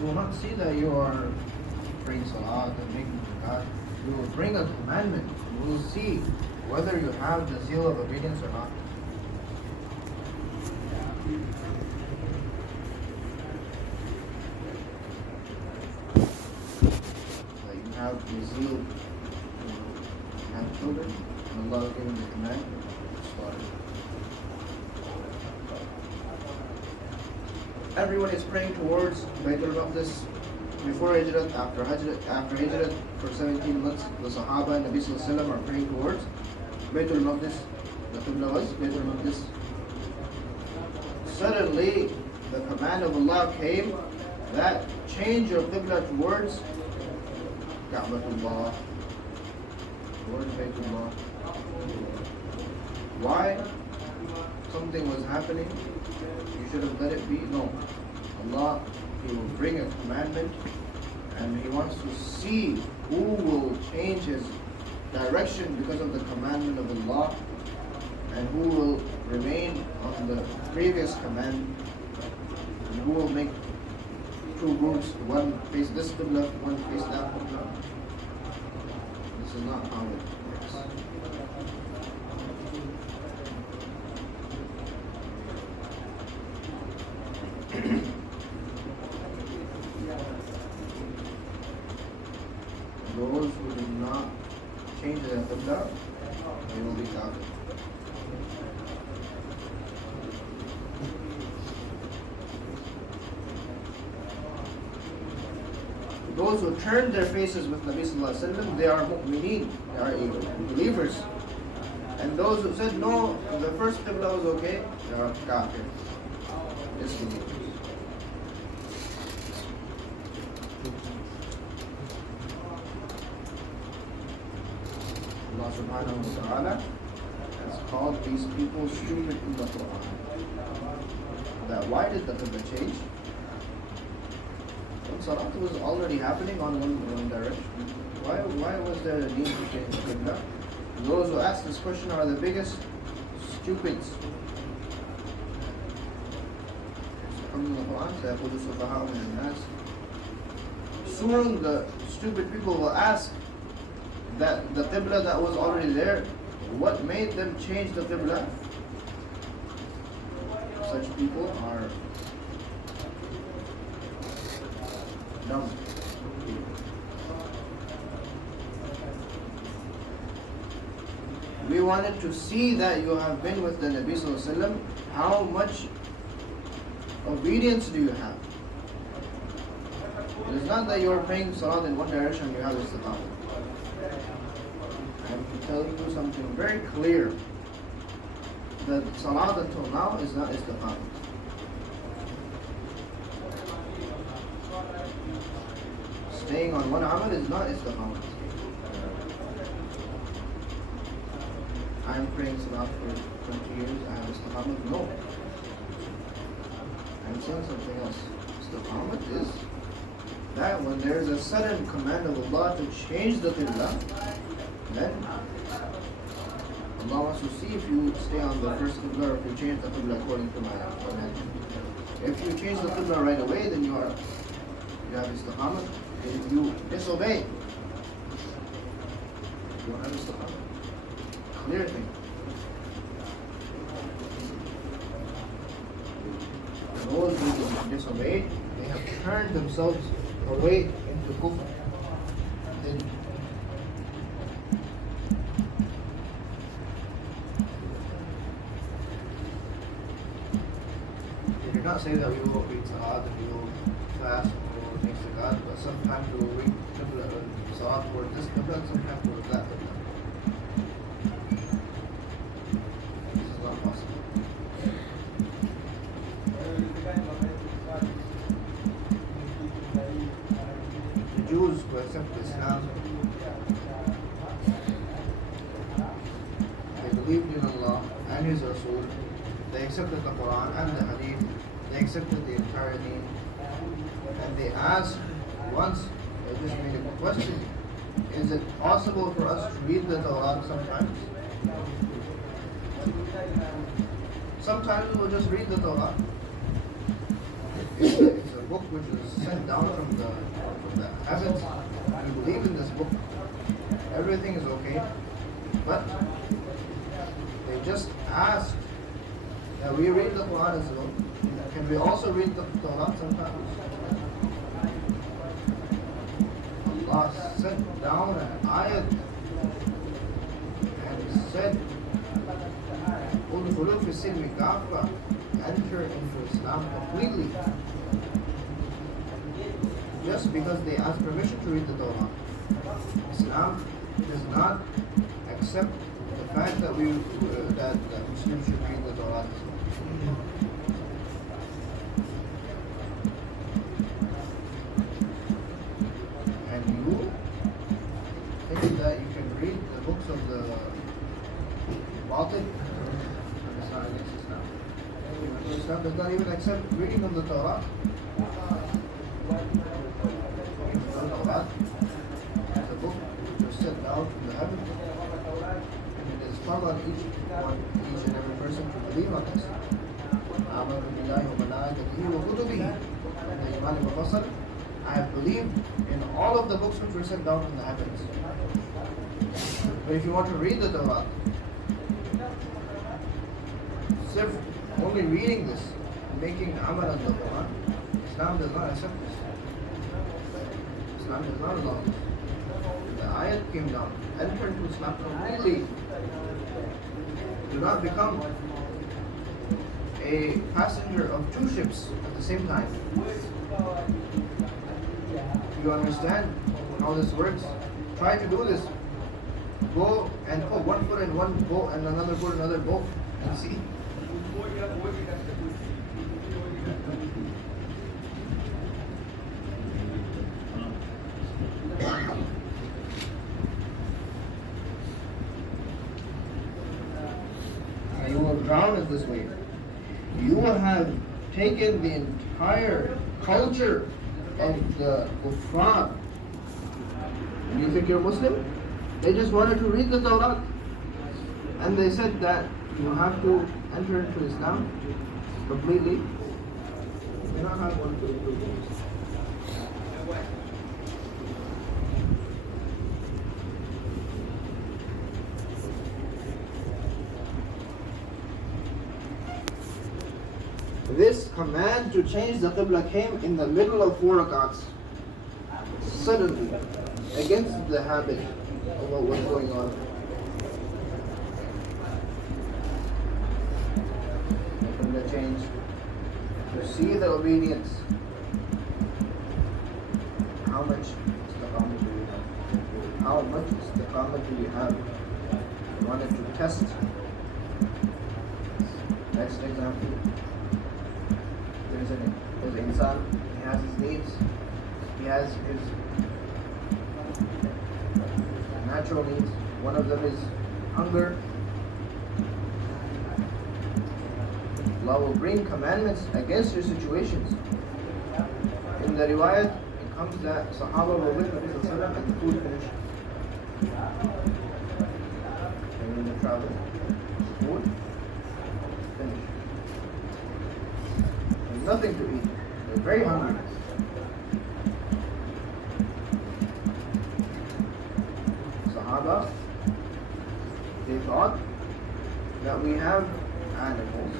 You will not see that you are praying salat and making zakat. You will bring a commandment. You will see whether you have the zeal of obedience or not. That you have the zeal to have children, and Allah has given the command to slaughter. Everyone is praying towards Baytul Maqdis before Hijrat, after Hijrat for 17 months. The Sahaba and Nabi Sallallahu Alaihi Wasallam are praying towards Baytul Maqdis. The Qibla was Baytul Maqdis. Suddenly, the command of Allah came that change your Qibla towards Ka'batullah, towards Baytullah. Why? Something was happening. You should have let it be. No. Allah, He will bring a commandment and He wants to see who will change his direction because of the commandment of Allah and who will remain on the previous command and who will make two groups, one face this Qibla, one face that Qibla. This is not how it works. Those who do not change their Qibla, they will be kafir. Those who turn their faces with Nabi Sallallahu Alaihi Wasallam, they are mu'mineen, they are believers. And those who said, no, the first Qibla was okay, they are kafir, disbelievers. Allah subhanahu wa ta'ala has called these people stupid in the Quran. That why did the Qibla change? When Salat was already happening on one direction, why was there a need to change the Qibla? Those who ask this question are the biggest stupids. In the Quran, سَيَقُولُ السُّفَهَاءُ مِنَ النَّاسِ. Soon the stupid people will ask that the Qibla that was already there, what made them change the Qibla? Such people are dumb. We wanted to see that you have been with the Nabi Sallallahu Alaihi Wasallam. How much obedience do you have? It is not that you are praying Salat in one direction and you have Istiqaamat. I am telling you something very clear. That Salat until now is not Istiqaamat. Staying on one amal is not Istiqaamat. I am praying Salat for 20 years, I have Istiqaamat. No. I am saying something else. Istiqaamat is that when there is a sudden command of Allah to change the Qibla, then Allah wants to see if you stay on the first Qibla or if you change the Qibla according to my command. If you change the Qibla right away, then you have Istiqaamat. If you disobey, you don't have Istiqaamat. Clear thing. Those who disobeyed, they have turned themselves away into kufr. We did not say that we will read Saad and we will fast and we will make zakat, but sometimes we will read Saad towards this Qibla and sometimes towards that Qibla. This is not possible. The Jews who accepted Islam, they believed in Allah and His Rasul, they accepted the Quran and the Hadith, they accepted the entire deen, and they asked once, they just made a question, is it possible for us to read the Torah sometimes? Sometimes we will just read the Torah. It's a book which was sent down from the heavens. We believe in this book. Everything is okay. But they just asked that we read the Quran as well. Can we also read the Torah sometimes? Allah sent down an ayat and said, "Udkhulu fi silmi kaffa," enter into Islam completely. Just because they asked permission to read the Torah. Islam does not accept the fact that that Muslims should read the Torah. And you think that you can read the books of the Batil? It's not against Islam. Islam does not even accept reading of the Torah. The book was sent down from the heavens, and it is far on each and every person to believe on this. I have believed in all of the books which were sent down from the heavens. But if you want to read the Torah, only reading this, making amal on the Quran, Islam does not accept this. Islam does not allow this. The ayat came down. Enter into Islam completely. Do not become a passenger of two ships at the same time. You understand how this works? Try to do this. Go and put one foot in one boat and another foot in another boat and see. You will drown in this way. You will have taken the entire culture of the kuffar. Do you think you're Muslim? They just wanted to read the Torah. And they said that you have to enter into Islam completely. You cannot have one to do this. This command to change the Qibla came in the middle of 4 rakats. Suddenly, against the habit of what was going on. From the change, to see the obedience. How much istiqamah do we have? How much istiqamah do we have? We wanted to test. Next example. There's an insan, he has his needs, he has his natural needs. One of them is hunger. Allah will bring commandments against your situations. In the riwayat, it comes that Sahaba were with Nabi Sallallahu Alaihi Wasallam and the food finished. And when they travel, food finished. There's nothing to eat. They're very hungry. Sahaba, they thought that we have animals.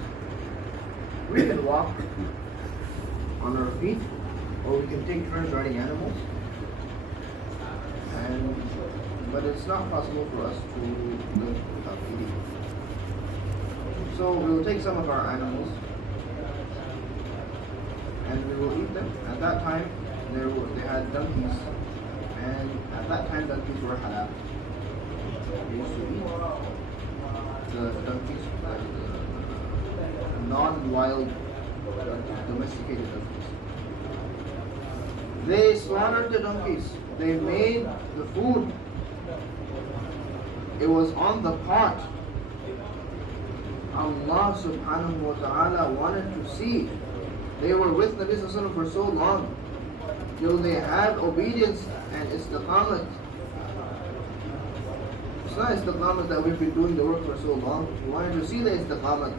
We can walk on our feet, or we can take turns riding animals. But it's not possible for us to live without eating. So we will take some of our animals and we will eat them. At that time, they had donkeys, and at that time donkeys were halal. They used to eat the donkeys, non-wild donkeys, domesticated donkeys. They slaughtered the donkeys. They made the food. It was on the pot. Allah subhanahu wa ta'ala wanted to see. They were with Nabi Sallallahu Alaihi Wasallam for so long, till they had obedience and istiqaamat. It's not istiqaamat that we've been doing the work for so long. We wanted to see the istiqaamat.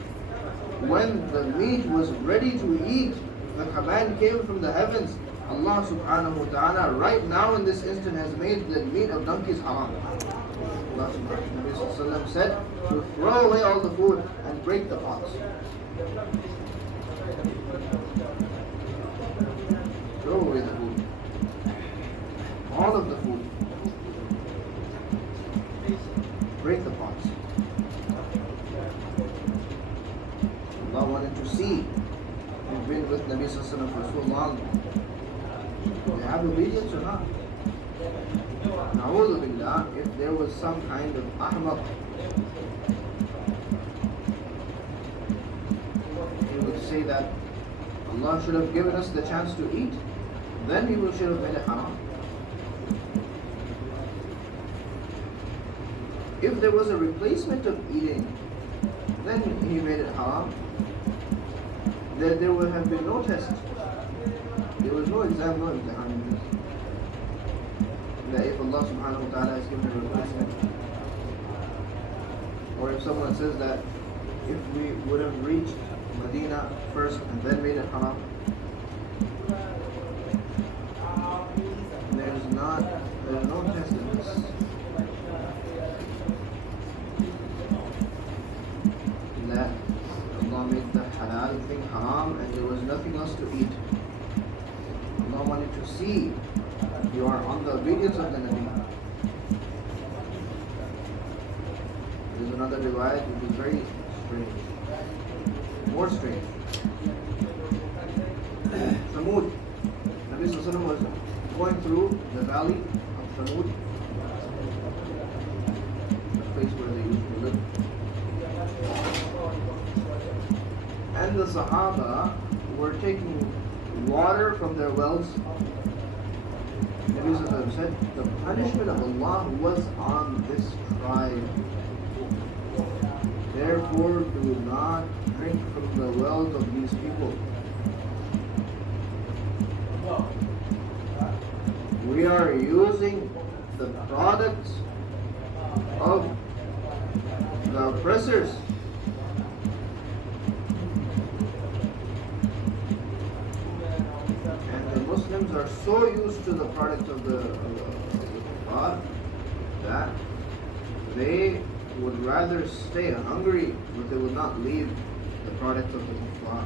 When the meat was ready to eat, the command came from the heavens, Allah subhanahu wa ta'ala right now in this instant has made the meat of donkeys haram. Allah subhanahu wa ta'ala said to throw away all the food and break the pots. Throw away the food. All of the food. Break the pots. Allah wanted to see. We've been with Nabi Sallallahu Alaihi Wasallam for so long. Do they have obedience or not? Na'udhu billah, if there was some kind of ahmaq, he would say that Allah should have given us the chance to eat, then he should have made it haram. If there was a replacement of eating, then he made it haram. There would have been no test. There was no exam, no imtihan in this. That if Allah subhanahu wa ta'ala has given a replacement, or if someone says that if we would have reached Medina first and then made it haram, there's no test in this. That Allah made the halal thing haram and there was nothing else to eat. Allah wanted to see you are on the obedience of the Nabi. There's another riwayat which is very strange. More strange. Thamud. Nabi Sallallahu Alaihi Wasallam was going through the valley of Thamud, the place where they used to live. And the Sahaba were taking water from their wells. Nabi Sallallahu Alaihi Wasallam said, the punishment of Allah was on this tribe. Therefore, do not drink from the wells of these people. We are using the products of the oppressors. And the Muslims are so used to the products of the kuffar that they would rather stay hungry, but they would not leave the products of the kuffar.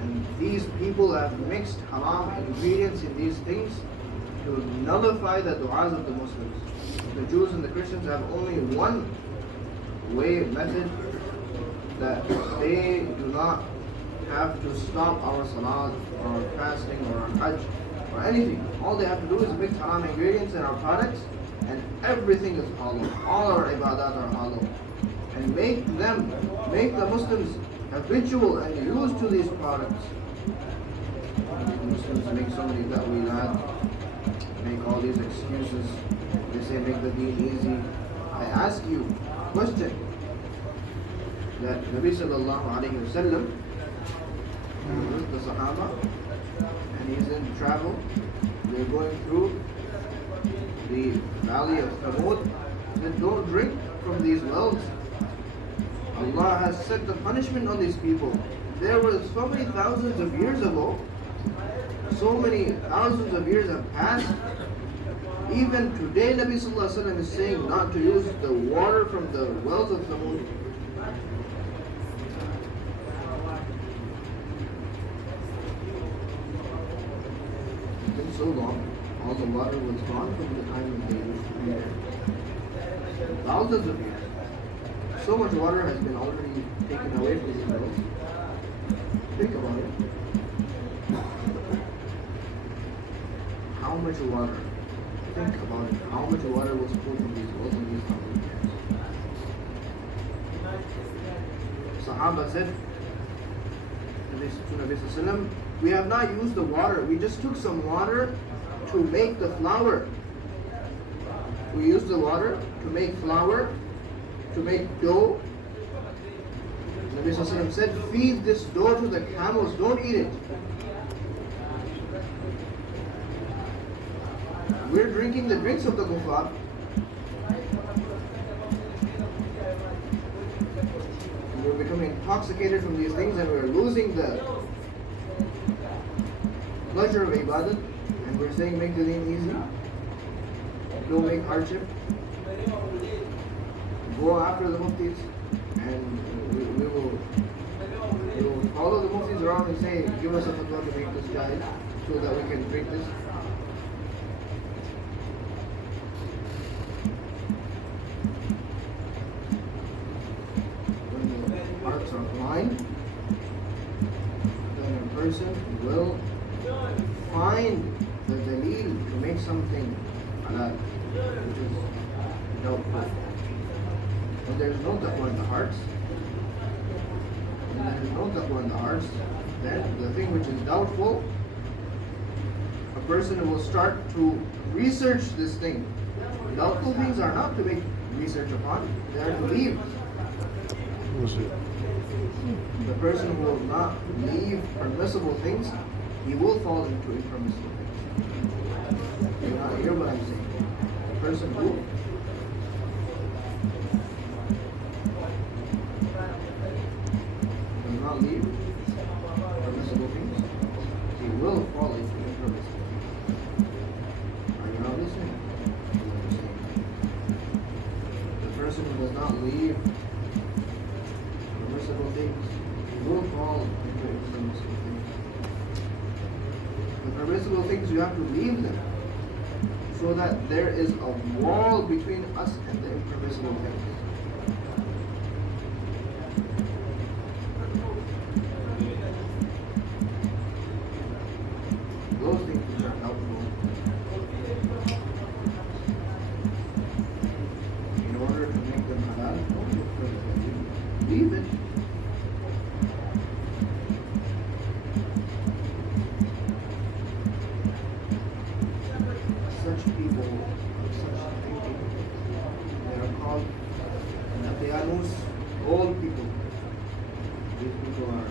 And these people have mixed haram ingredients in these things to nullify the du'as of the Muslims. The Jews and the Christians have only one method, that they do not have to stop our salat or our fasting or our hajj or anything. All they have to do is mix haram ingredients in our products and everything is halal. All our ibadat are halal. And make the Muslims habitual and used to these products. The Muslims make so many ta'weelat, make all these excuses. They say make the deen easy. I ask you a question. That Nabi Sallallahu Alaihi Wasallam with the Sahaba and he's in travel. They're going through the valley of Thamud. Then don't drink from these wells. Allah has set the punishment on these people. There were so many thousands of years ago. So many thousands of years have passed. Even today Nabi Sallallahu Alaihi Wasallam is saying not to use the water from the wells of Thamud. It's been so long. All the water was gone from the time when they used to be there. Thousands of years. So much water has been already taken away from these wells. Think about it. How much water? Think about it. How much water was pulled from these wells in these thousands of years? Sahaba said to Nabi Sallallahu Alaihi Wasallam, we have not used the water. We just took some water to make the flour. We used the water to make flour, to make dough. Nabi Sallallahu Alaihi Wasallam said, feed this dough to the camels, don't eat it. We're drinking the drinks of the kuffar. We're becoming intoxicated from these things and we're losing the pleasure of ibadat, and we're saying make the deen easy, don't make hardship. Go after the muftis, and we will follow the muftis around and say, give us a fatwa to make this jaiz, so that we can drink this. When the hearts are blind, then a person will find the dalil to make something halal, which is doubtful. When there is no taqwa in the hearts, then the thing which is doubtful, a person will start to research this thing. Doubtful things are not to make research upon, they are to leave. The person who will not leave permissible things, he will fall into impermissible things. You do not hear what I'm saying. The person who does not leave permissible things, he will fall into impermissible things. Are you not listening to what I'm saying? The person who does not leave permissible things, he will fall into impermissible things. The permissible things, you have to leave them, so that there is a wall between us and the impermissible things. Those things which are helpful, in order to make them halal, leave it. Such people, such thinking, they are called Bayaan, old people. These people are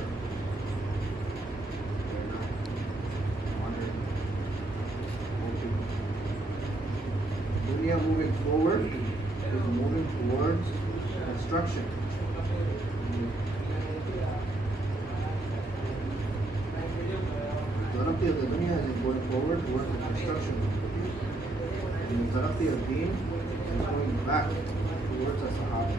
not modern, old people. Dunya moving forward is moving towards destruction. The taraqi of the dunya is going forward towards the destruction. And the taraqi of deen is going back towards the Sahaba.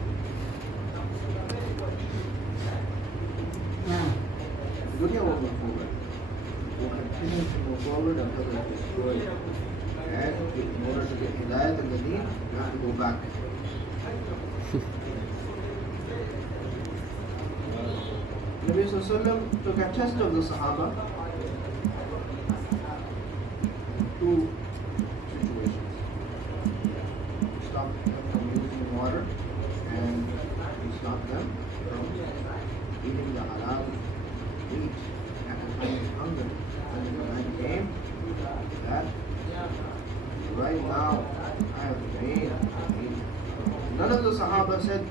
The dunya will move forward. Will continue to move forward until it is destroyed. And in order to get hidayat in the deen, you have to go back. Nabi Sallallahu Alaihi Wasallam took a test of the Sahaba. Two situations. He stopped them from using water, and he stopped them from eating the halal meat at the time of hunger. And the time came that right now I have pain. None of the Sahaba said,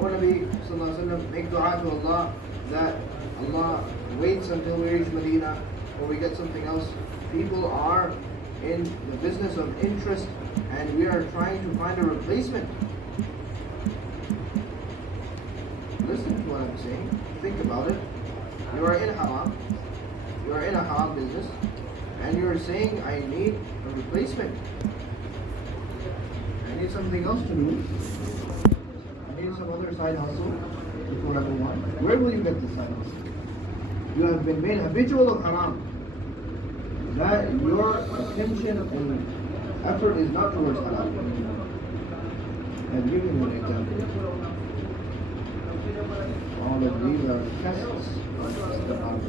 "Oh Nabi Sallallahu Alaihi Wasallam, make dua to Allah that Allah waits until we reach Medina or we get something else." People are in the business of interest, and we are trying to find a replacement. Listen to what I'm saying. Think about it. You are in haram. You are in a haram business, and you are saying, I need a replacement. I need something else to do. I need some other side hustle before I go on. Where will you get this side hustle? You have been made habitual of haram. That your attention and effort is not towards halal. And giving you an example. All of these are tests of Istiqaamat.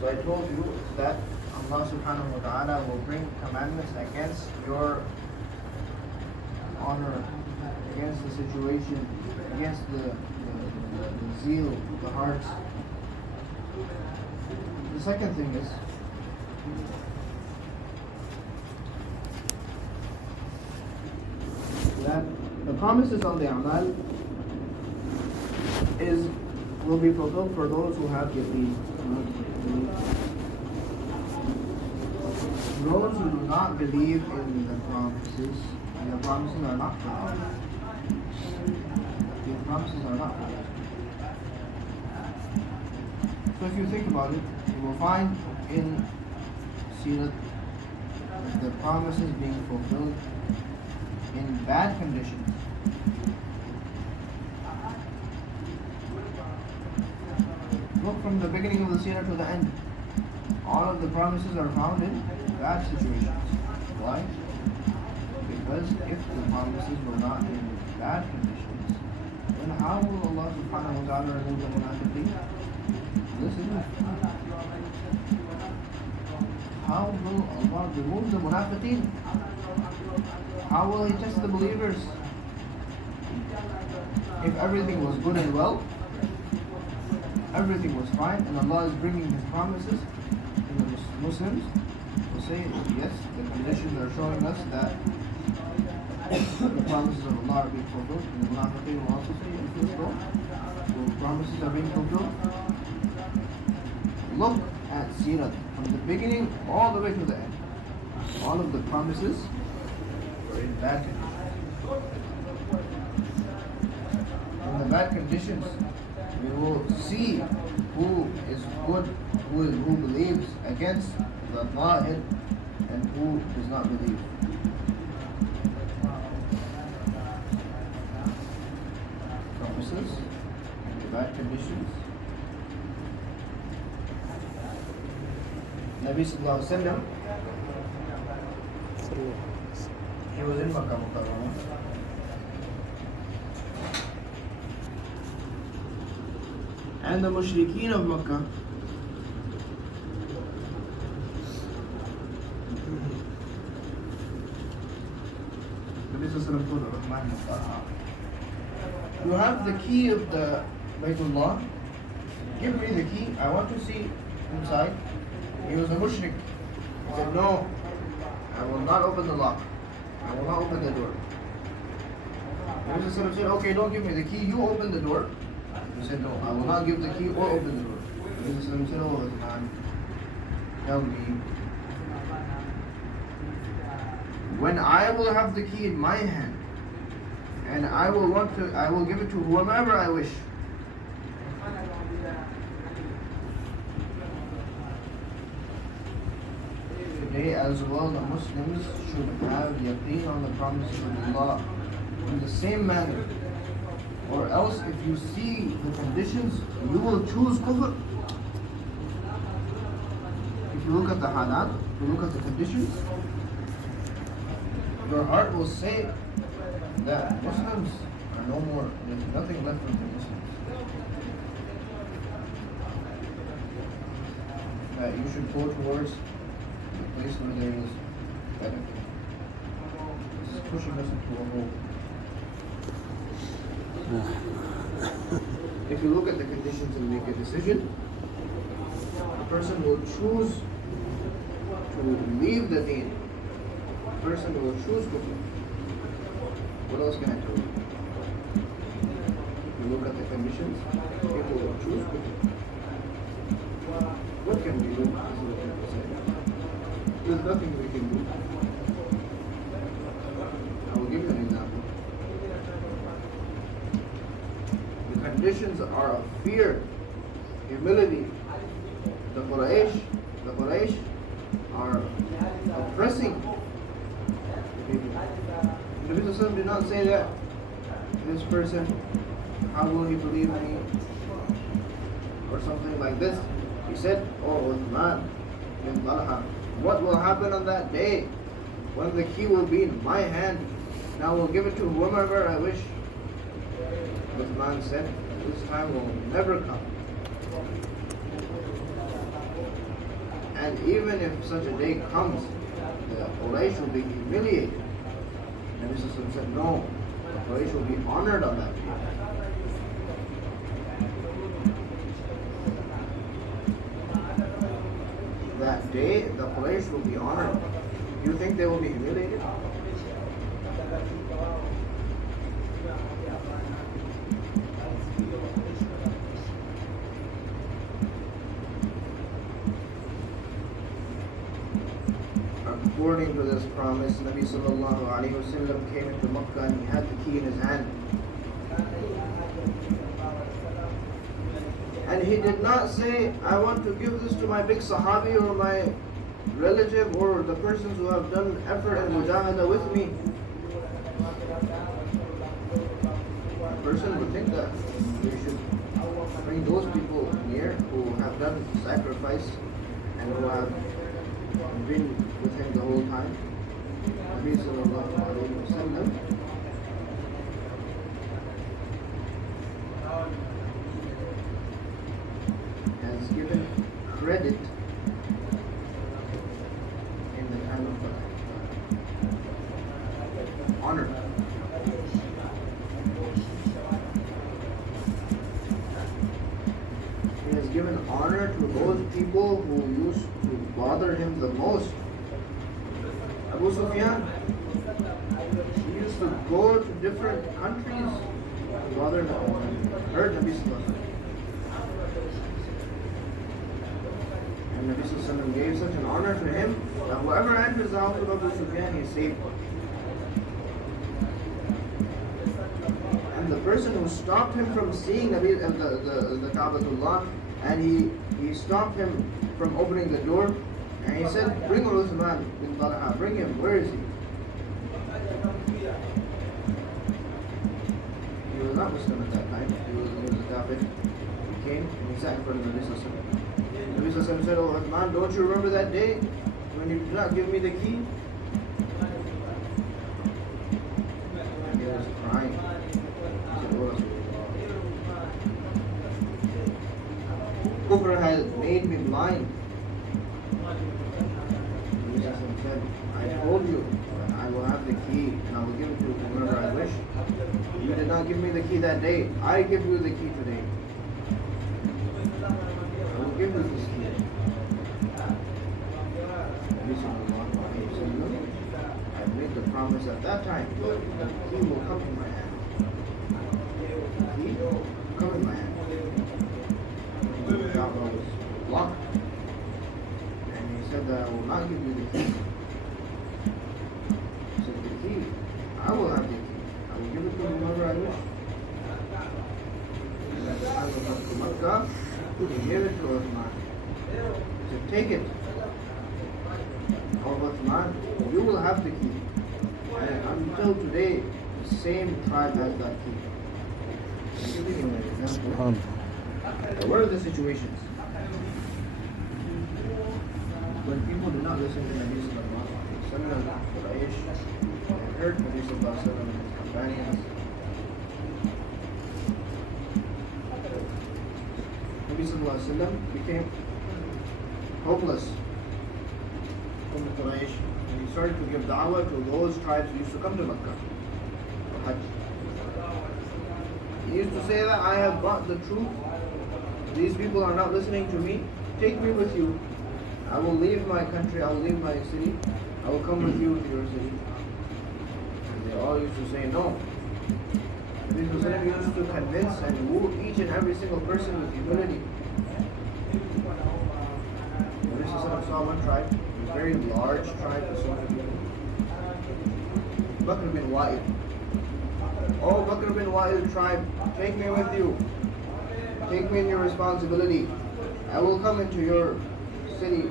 So I told you that Allah subhanahu wa ta'ala will bring commandments against your honor, against the situation, against the zeal, the hearts. The second thing is that the promises on the Amal will be fulfilled for those who have yaqeen. Those who do not believe in the promises are not fulfilled. The promises are not fulfilled. So if you think about it, you will find in Sirat the promises being fulfilled in bad conditions. Look from the beginning of the Sirah to the end. All of the promises are found in bad situations. Why? Because if the promises were not in bad conditions, then how will Allah subhanahu wa ta'ala remove the munafiqeen? Listen. How will Allah remove the munafiqeen? How will He test the believers? If everything was good and well, everything was fine, and Allah is bringing His promises, and the Muslims will say, yes, the conditions are showing us that the promises of Allah are being fulfilled, and the munafiqeen will also say, yes, so the promises are being fulfilled. Look at Sirat from the beginning all the way to the end. All of the promises were in bad conditions. In the bad conditions, we will see who is good, who believes against the Zahid, and who does not believe. Promises in the bad conditions. Nabi Sallallahu Alaihi Wasallam, he was in Makkah Mukarramah. And the mushrikeen of Makkah, Nabi Sallallahu Alaihi Wasallam told Rahman, you have the key of the Baytullah, give me the key, I want to see inside. He was a mushrik. He said, no, I will not open the lock. I will not open the door. Nabi Sallallahu said, okay, don't give me the key, you open the door. He said, no, I will not give the key or open the door. Nabi Sallallahu said, oh, man, tell me, when I will have the key in my hand, and I will give it to whomever I wish. Today as well, the Muslims should have yaqeen on the promises of Allah in the same manner. Or else, if you see the conditions, you will choose kufr. If you look at the halat, if you look at the conditions, your heart will say that Muslims are no more, there's nothing left of the Muslims. That you should go towards the place where there is benefit. This is pushing us into a hole. If you look at the conditions and make a decision, the person will choose to leave the deen. The person will choose kufr. What else can I tell you? If you look at the conditions, people will choose kufr. What can we do? There's nothing we can do. I will give you an example. The conditions are of fear, humility. The Quraysh are oppressing the people. The Prophet did not say that this person, how will he believe me? Or something like this. He said, oh Uthman bin Talha, what will happen on that day when the key will be in my hand and I will give it to whomever I wish? Uthman said, this time will never come. And even if such a day comes, the Quraysh will be humiliated. And Nabi said, no, the Quraysh will be honored on that day. That day, the Quraysh will be honored. You think they will be humiliated? According to this promise, Nabi sallallahu alayhi wa sallam came into Makkah and he had the key in his hand. And he did not say, I want to give this to my big Sahabi or my relative or the persons who have done effort and mujahada with me. A person would think that they should bring those people near who have done sacrifice and who have been with him the whole time. Nabi sallallahu alayhi wa sallam has given credit in the time of honor. He has given honor to those people who used to bother him the most. Abu Sufyan, he used to go to different countries to bother him, hurt Nabi sallallahu alaihi wasallam. And Nabi sallallahu alaihi wasallam gave such an honor to him that whoever enters the house of Abu Sufyan, he is saved. And the person who stopped him from seeing the Ka'batullah, and he stopped him from opening the door, and he said, bring Uthman bin Talha, bring him, where is he? He was not Muslim at that time, he was a Kafir. He came and he sat in front of Nabi sallallahu alaihi wasallam. Nabi sallallahu alaihi wasallam said, oh Uthman, don't you remember that day when you did not give me the key? And he was crying. He said, oh Rasulullah, Kufr has made me blind. Nabi sallallahu alaihi wasallam said, I told you that I will have the key and I will give it to whomever I wish. You did not give me the key that day. I give you the key today. I will give you this key. I made the promise at that time that the key will come in my hand. The key will come in my hand. The Kaaba was locked. And he said that I will not give you the key. He said, the key, I will have the key. I will give it to whoever I wish. And at the time of Makkah, he gave it to Uthman. He said, take it. Oh Uthman, you will have the key. And until today, the same tribe has that key. I'm giving you an example. What are the situations? When people do not listen to Nabi sallallahu alaihi wasallam, Quraysh, they heard Nabi sallallahu alaihi wasallam and his companions. Nabi sallallahu alaihi wasallam became hopeless from the Quraysh, and he started to give da'wah to those tribes who used to come to Makkah for Hajj. He used to say that I have brought the truth. These people are not listening to me. Take me with you. I will leave my country, I will leave my city, I will come with you to your city. And they all used to say no. Nabi sallallahu alaihi wasallam used to convince and woo each and every single person with humility. Nabi sallallahu alaihi wasallam saw one tribe, a very large tribe of so many people. Bakr bin Wa'il. Oh Bakr bin Wa'il tribe, take me with you. Take me in your responsibility. I will come into your city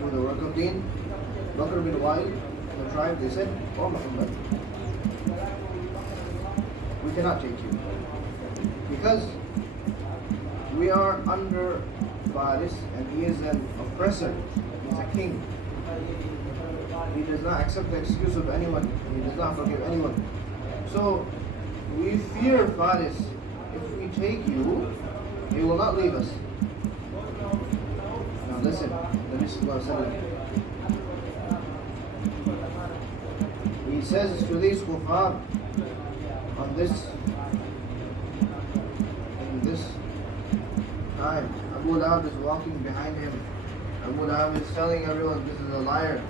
for the work of deen. Bakr bin Wa'il, the tribe, they said, oh Muhammad, we cannot take you because we are under Faris and he is an oppressor, he's a king. He does not accept the excuse of anyone, he does not forgive anyone. So we fear Faris. If we take you, he will not leave us. Now listen, Nabi sallallahu alaihi wasallam, he says to these kuffar in this time, Abu Lahab is walking behind him. Abu Lahab is telling everyone this is a liar.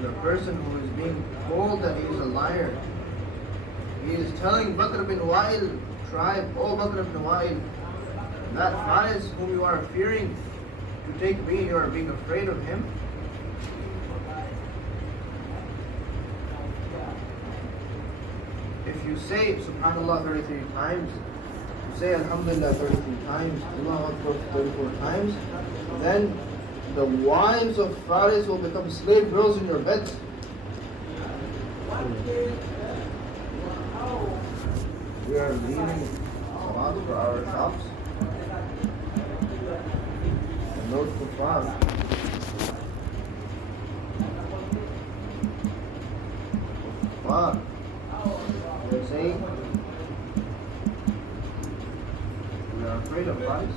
The person who is being told that he is a liar, he is telling Bakr bin Wa'il tribe, oh Bakr bin Wa'il, that Faris whom you are fearing to take me, you are being afraid of him. if you say Subhanallah 33 times, you say Alhamdulillah 33 times, Allahu Akbar 34 times, then the wives of Faris will become slave girls in your beds. We are leaving Saad for our shops. And those kuffar, they're saying we are afraid of Faris.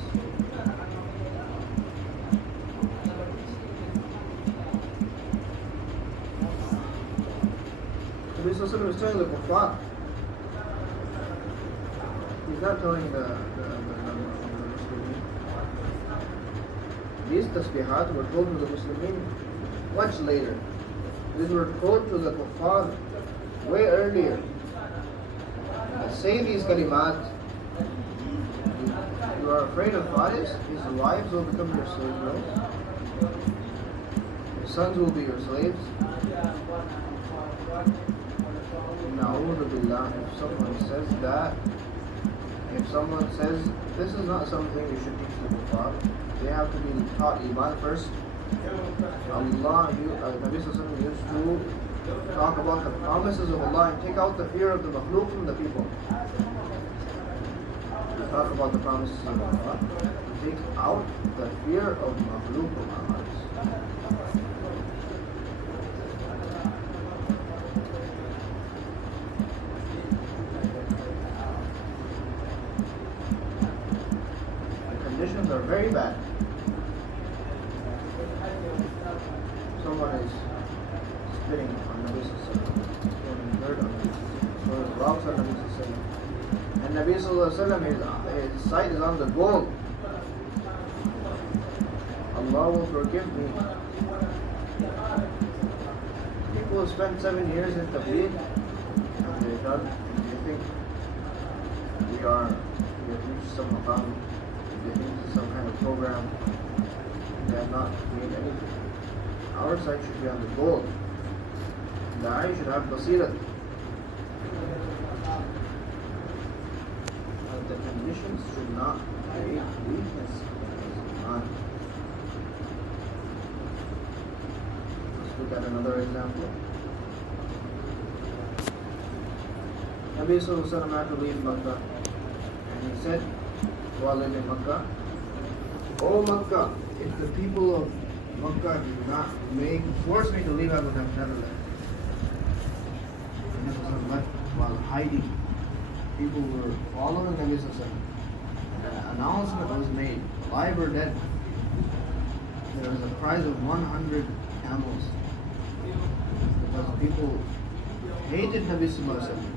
The Prophet is telling the kuffar. He's not telling the Muslimin. These tasbihat were told to the Muslimin much later. These were told to the kuffar way earlier. Say these kalimat. You are afraid of Faris, his wives will become your slave girls. Your sons will be your slaves. Na'udhu billah, if someone says that, if someone says this is not something you should teach the kuffar, they have to be taught Imaan first. Allah, Nabi Sallallahu used to talk about the promises of Allah and take out the fear of the makhluk from the people. Talk about the promises of Allah, take out the fear of makhluk from our hearts. Conditions are very bad. Someone is spitting on Nabi Sallallahu, throwing dirt on Nabi Sallallahu, throwing rocks on Nabi Sallallahu, and Nabi Sallallahu, his sight is on the goal. Allah will forgive me. People who spent 7 years in Tabligh, and they're done, and they think we have reached some maqam, they think this is some kind of program, they have not made anything. Our sight should be on the goal. The eye should have basirat. The conditions should not create weakness in Iman. Let's look at another example. Nabi Sallallahu Alaihi Wasallam had to leave Makkah, and he said while living in Makkah, "O Makkah, if the people of Makkah did not force me to leave, I would have never left." And Nabi Sallallahu Alaihi Wasallam left while hiding. People were following Nabi Sallallahu Alaihi Wasallam. An announcement was made, alive or dead. There was a prize of 100 camels. Because people hated Nabi Sallallahu Alaihi Wasallam.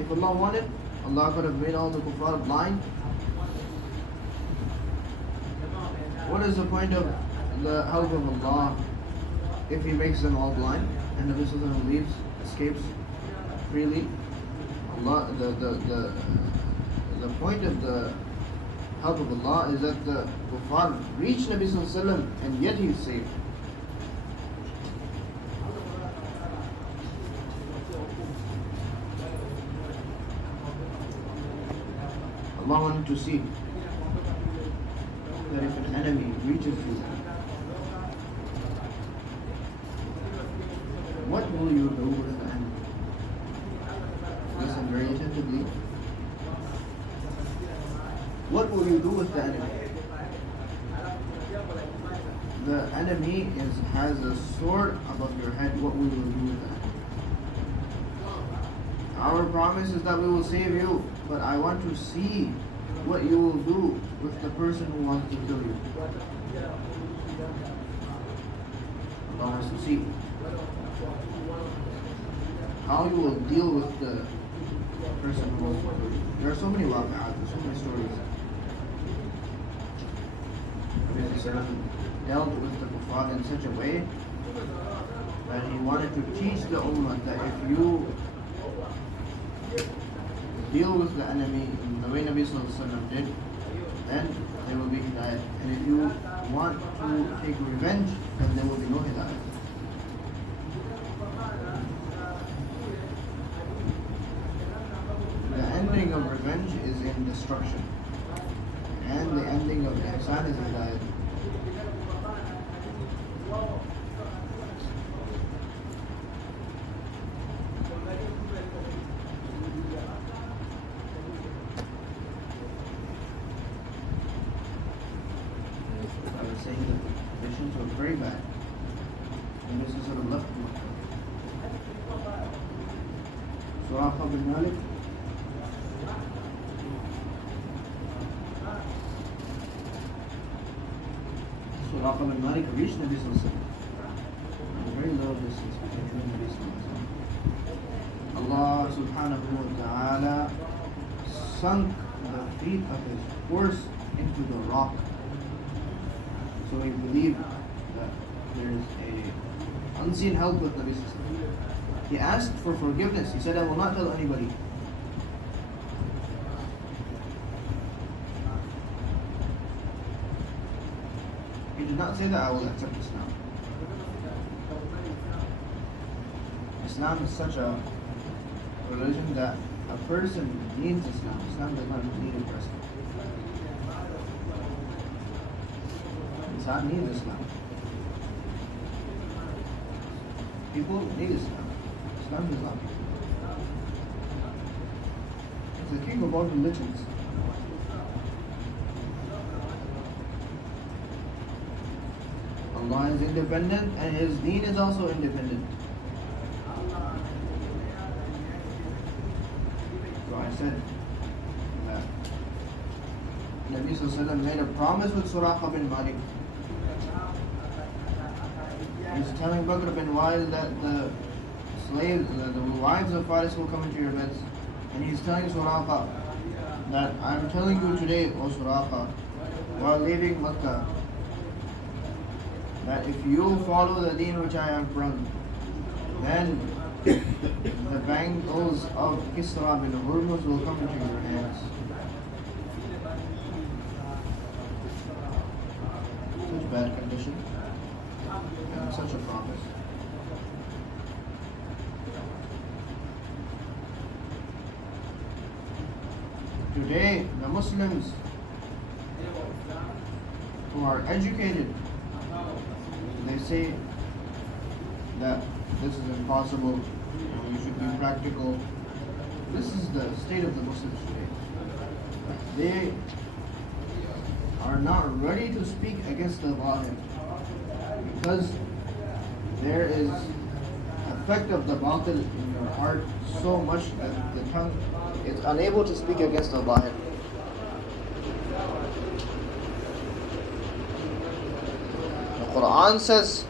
If Allah wanted, Allah could have made all the kuffar blind. What is the point of the help of Allah if He makes them all blind and Nabi Sallallahu Alaihi Wasallam leaves, escapes freely? Allah, the point of the help of Allah is that the kuffar reach Nabi Sallallahu Alaihi Wasallam and yet he is saved. Allah wanted to see that if an enemy reaches you, what will you do with the enemy? Listen very attentively. What will you do with the enemy? The enemy has a sword above your head. What will you do with that? Our promise is that we will save you, but I want to see what you will do with the person who wants to kill you. Allah wants to see how you will deal with the person who wants to kill you. There are so many waqi'at, there are so many stories. Nabi dealt with the kuffar in such a way that he wanted to teach the ummah that if you deal with the enemy in the way Nabi Sallallahu Alaihi Wasallam did, then there will be hidayat. And if you want to take revenge, then there will be no hidayat. in destruction. And the ending of ihsan is hidayah. I was saying that the conditions were very bad. And this is sort of left Makkah. Suraqa bin Malik. Suraqa bin Malik reached Nabi Sallallahu Alaihi Wasallam. A very low distance between him and Nabi Sallallahu Alaihi Wasallam. Allah subhanahu wa ta'ala sunk the feet of his horse into the rock. So he believed that there is a unseen help with Nabi Sallallahu Alaihi Wasallam. He asked for forgiveness. He said, I will not tell anybody. He did not say that I will accept Islam. Islam is such a religion that a person needs Islam. Islam does not need a person. Saad needs Islam. People need Islam. Islam is love. It's the king of all religions. Allah is independent and His deen is also independent. So I said that Nabi Sallallahu Alaihi Wasallam made a promise with Suraqa bin Malik. He's telling Bakr bin Wa'il that the slaves, the wives of Faris will come into your beds. And he's telling Suraqa that I'm telling you today, O Suraqa, while leaving Makkah, that if you follow the deen which I have brought, then the bangles of Kisra bin Hurmuz will come into your hands. Such bad condition and such a promise. Today, the Muslims who are educated, they say that this is impossible, you should be practical. This is the state of the Muslims today. They are not ready to speak against the batil because there is effect of the batil in your heart so much that the tongue is unable to speak against the batil. The Quran says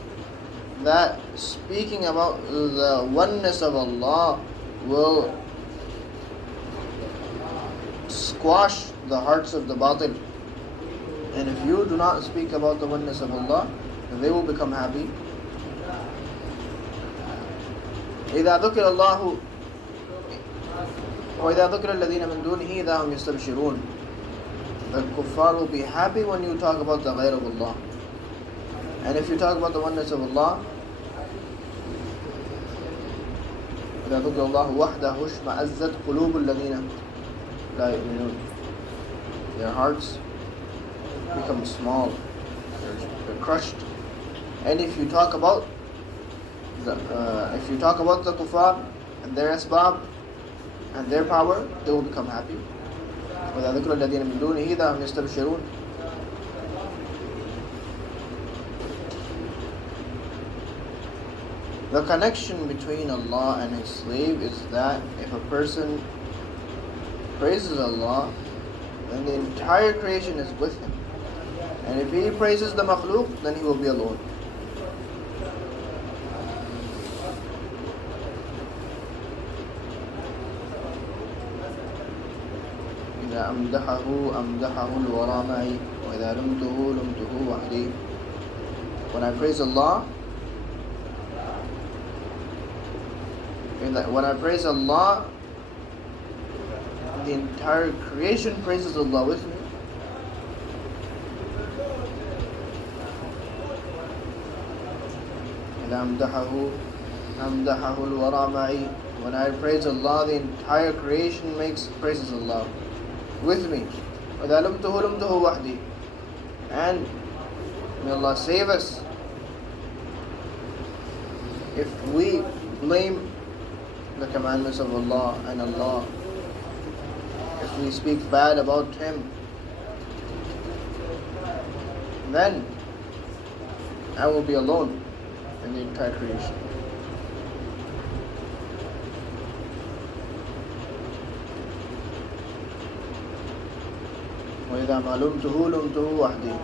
that speaking about the oneness of Allah will squash the hearts of the batil. And if you do not speak about the oneness of Allah, then they will become happy. إذا ذكر الله وإذا ذكر الذين من دونه إذا هم يستبشرون. The kuffar will be happy when you talk about the ghayr of Allah. And if you talk about the oneness of Allah, إذا ذكر الله وحده اشمأزت قلوب الذين لا يؤمنون. Their hearts become small, they're crushed. And if you talk about the kuffar and their asbab and their power, they will become happy. وَإِذَا ذُكِرَ الَّذِينَ مِن دُونِهِ إِذَا هُمْ يَسْتَبْشِرُونَ. The connection between Allah and His slave is that if a person praises Allah, then the entire creation is with him. And if he praises the makhluk, then he will be alone. إذا أمدحه الورى معي وإذا لمته وحدي. When I praise Allah, the entire creation praises Allah with me. إذا أمدحه الورى معي. When I praise Allah, the entire creation praises Allah. with me. وَإِذَا لُمْتُهُ لُمْتُهُ وَحْدِي. And may Allah save us if we blame the commandments of Allah and Allah, if we speak bad about Him, then I will be alone in the entire creation. وَإِذَا مَا لُمْتُهُ لُمْتُهُ وَحْدِي.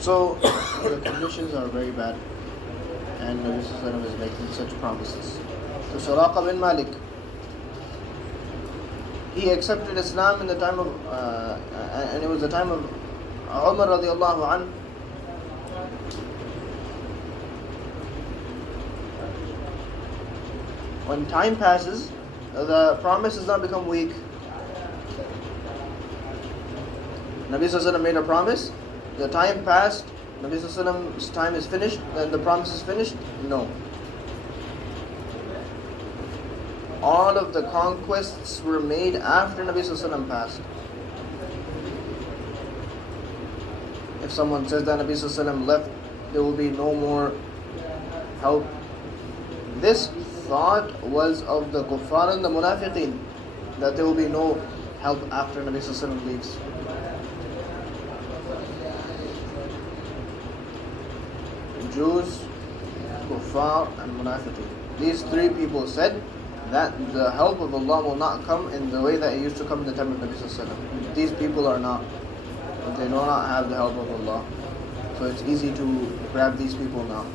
So the conditions are very bad, and Nabi Sallallahu Alaihi Wasallam is making such promises. So Suraqa bin Malik, he accepted Islam in the time of, and it was the time of Umar radiallahu anhu. When time passes, the promise does not become weak. Nabi Sallallahu Alaihi Wasallam made a promise. The time passed, Nabi Sallallahu Alaihi Wasallam's time is finished, then the promise is finished? No. All of the conquests were made after Nabi Sallallahu Alaihi Wasallam passed. If someone says that Nabi Sallallahu Alaihi Wasallam left, there will be no more help. This thought was of the kuffar and the munafiqeen, that there will be no help after Nabi Sallallahu Alaihi Wasallam leaves. Jews, Kuffar and Munafiqeen. These three people said that the help of Allah will not come in the way that it used to come in the time of Nabi Sallallahu Alaihi Wasallam. These people are not. They do not have the help of Allah. So it's easy to grab these people now.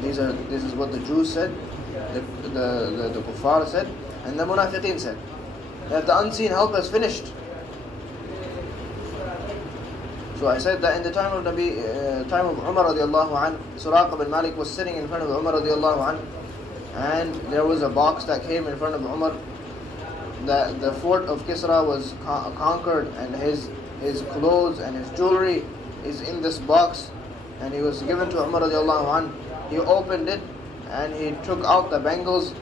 This is what the Jews said, the Kuffar said, and the Munafiqeen said. That the unseen help has finished. So I said that in the time of time of Umar radiallahu anhu, Suraqa bin Malik was sitting in front of Umar radiallahu anhu, and there was a box that came in front of Umar. The fort of Kisra was conquered, and his clothes and his jewelry is in this box, and he was given to Umar radiallahu anhu. He opened it and he took out the bangles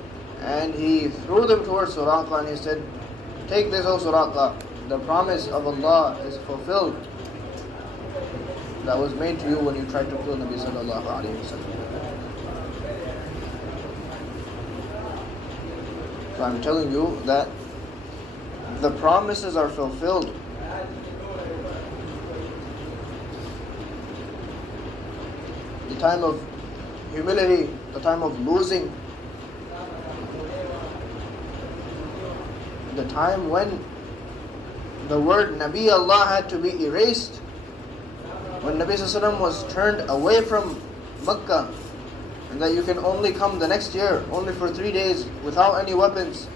and he threw them towards Suraqa, and he said, "Take this, O Suraqa, the promise of Allah is fulfilled that was made to you when you tried to kill Nabi sallallahu alaihi wasallam." So I'm telling you that the promises are fulfilled. The time of humility, the time of losing, the time when the word Nabi Allah had to be erased, when Nabi Sallallahu Alaihi Wasallam was turned away from Makkah, and that you can only come the next year, only for 3 days, without any weapons.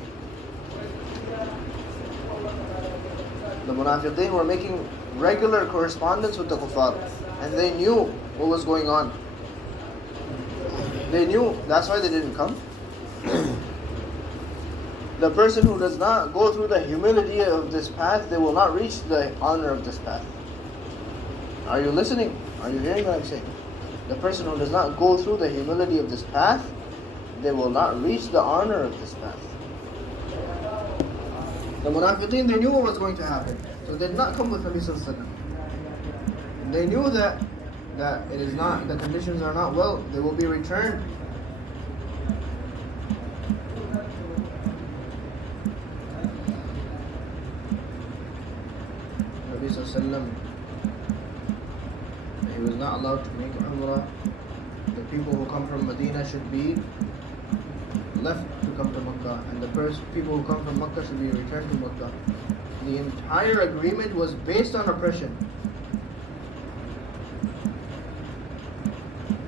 The Munafiqeen were making regular correspondence with the Kuffar, and they knew what was going on. They knew, that's why they didn't come. The person who does not go through the humility of this path, they will not reach the honor of this path. Are you listening? Are you hearing what I'm saying? The person who does not go through the humility of this path, they will not reach the honor of this path. The Munafiqeen, they knew what was going to happen, so they did not come with Nabi Sallallahu Alaihi Wasallam. They knew that it is not, the conditions are not well, they will be returned. Nabi Sallallahu Alaihi Wasallam, he was not allowed to make Umrah. The people who come from Medina should be left to come to Makkah, and the people who come from Makkah should be returned to Makkah. The entire agreement was based on oppression.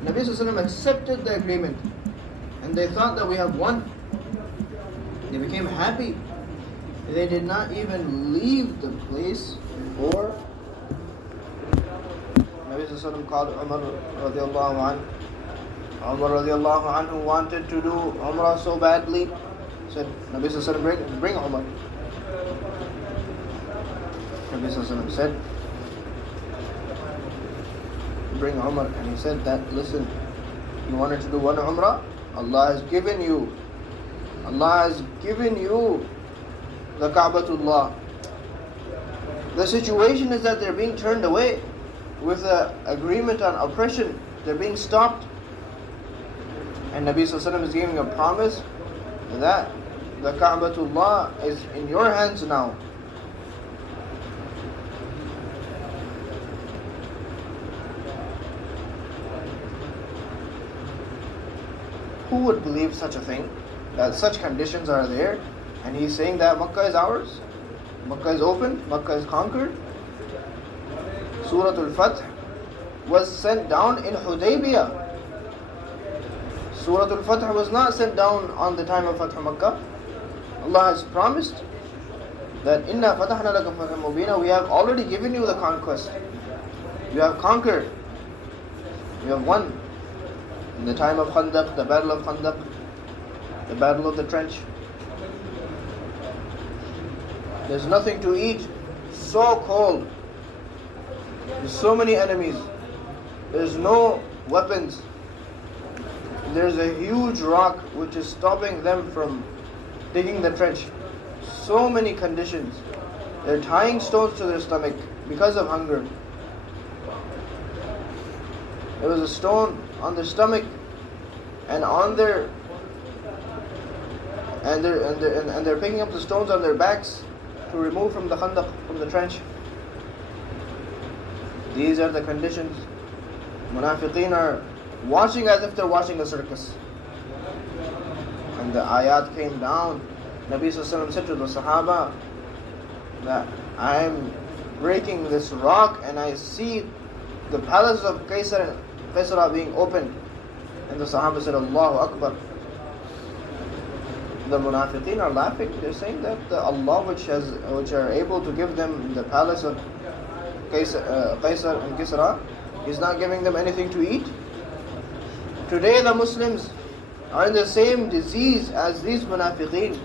Nabi Sallallahu Alaihi Wasallam accepted the agreement, and they thought that we have won. They became happy. They did not even leave the place before Nabi Sallallahu Alaihi Wasallam called Umar radiallahu anhu. Umar radiallahu anhu wanted to do Umrah so badly. Said, Nabi Sallallahu Alaihi Wasallam, bring Umar. Nabi Sallallahu Alaihi Wasallam said, bring Umrah, and he said that, listen, you wanted to do one Umrah? Allah has given you the Ka'batullah. The situation is that they're being turned away with an agreement on oppression. They're being stopped. And Nabi Sallallahu Alaihi Wasallam is giving a promise that the Ka'batullah is in your hands now. Who would believe such a thing? That such conditions are there, and he's saying that Makkah is ours? Makkah is open, Makkah is conquered. Surah Al-Fath was sent down in Hudaybiyah. Surah Al-Fath was not sent down on the time of Fath Makkah. Allah has promised that Inna fatahna laka fathan mubina, we have already given you the conquest. You have conquered. You have won. In the time of Khandaq, the battle of Khandaq, the battle of the trench. There's nothing to eat, so cold. There's so many enemies. There's no weapons. There's a huge rock which is stopping them from digging the trench. So many conditions. They're tying stones to their stomach because of hunger. There was a stone on their stomach and on their and they're picking up the stones on their backs to remove from the khandaq, from the trench. These are the conditions. Munafiqeen are watching as if they're watching a circus. And the ayat came down. Nabi Sallallahu Alaihi Wasallam said to the Sahaba that I am breaking this rock and I see the palace of Qaisar and Qaisara being opened. And the Sahaba said, Allahu Akbar. The Munafiqeen are laughing. They're saying that Allah which are able to give them the palace of Qaisar and Kisra is not giving them anything to eat. Today the Muslims are in the same disease as these Munafiqeen.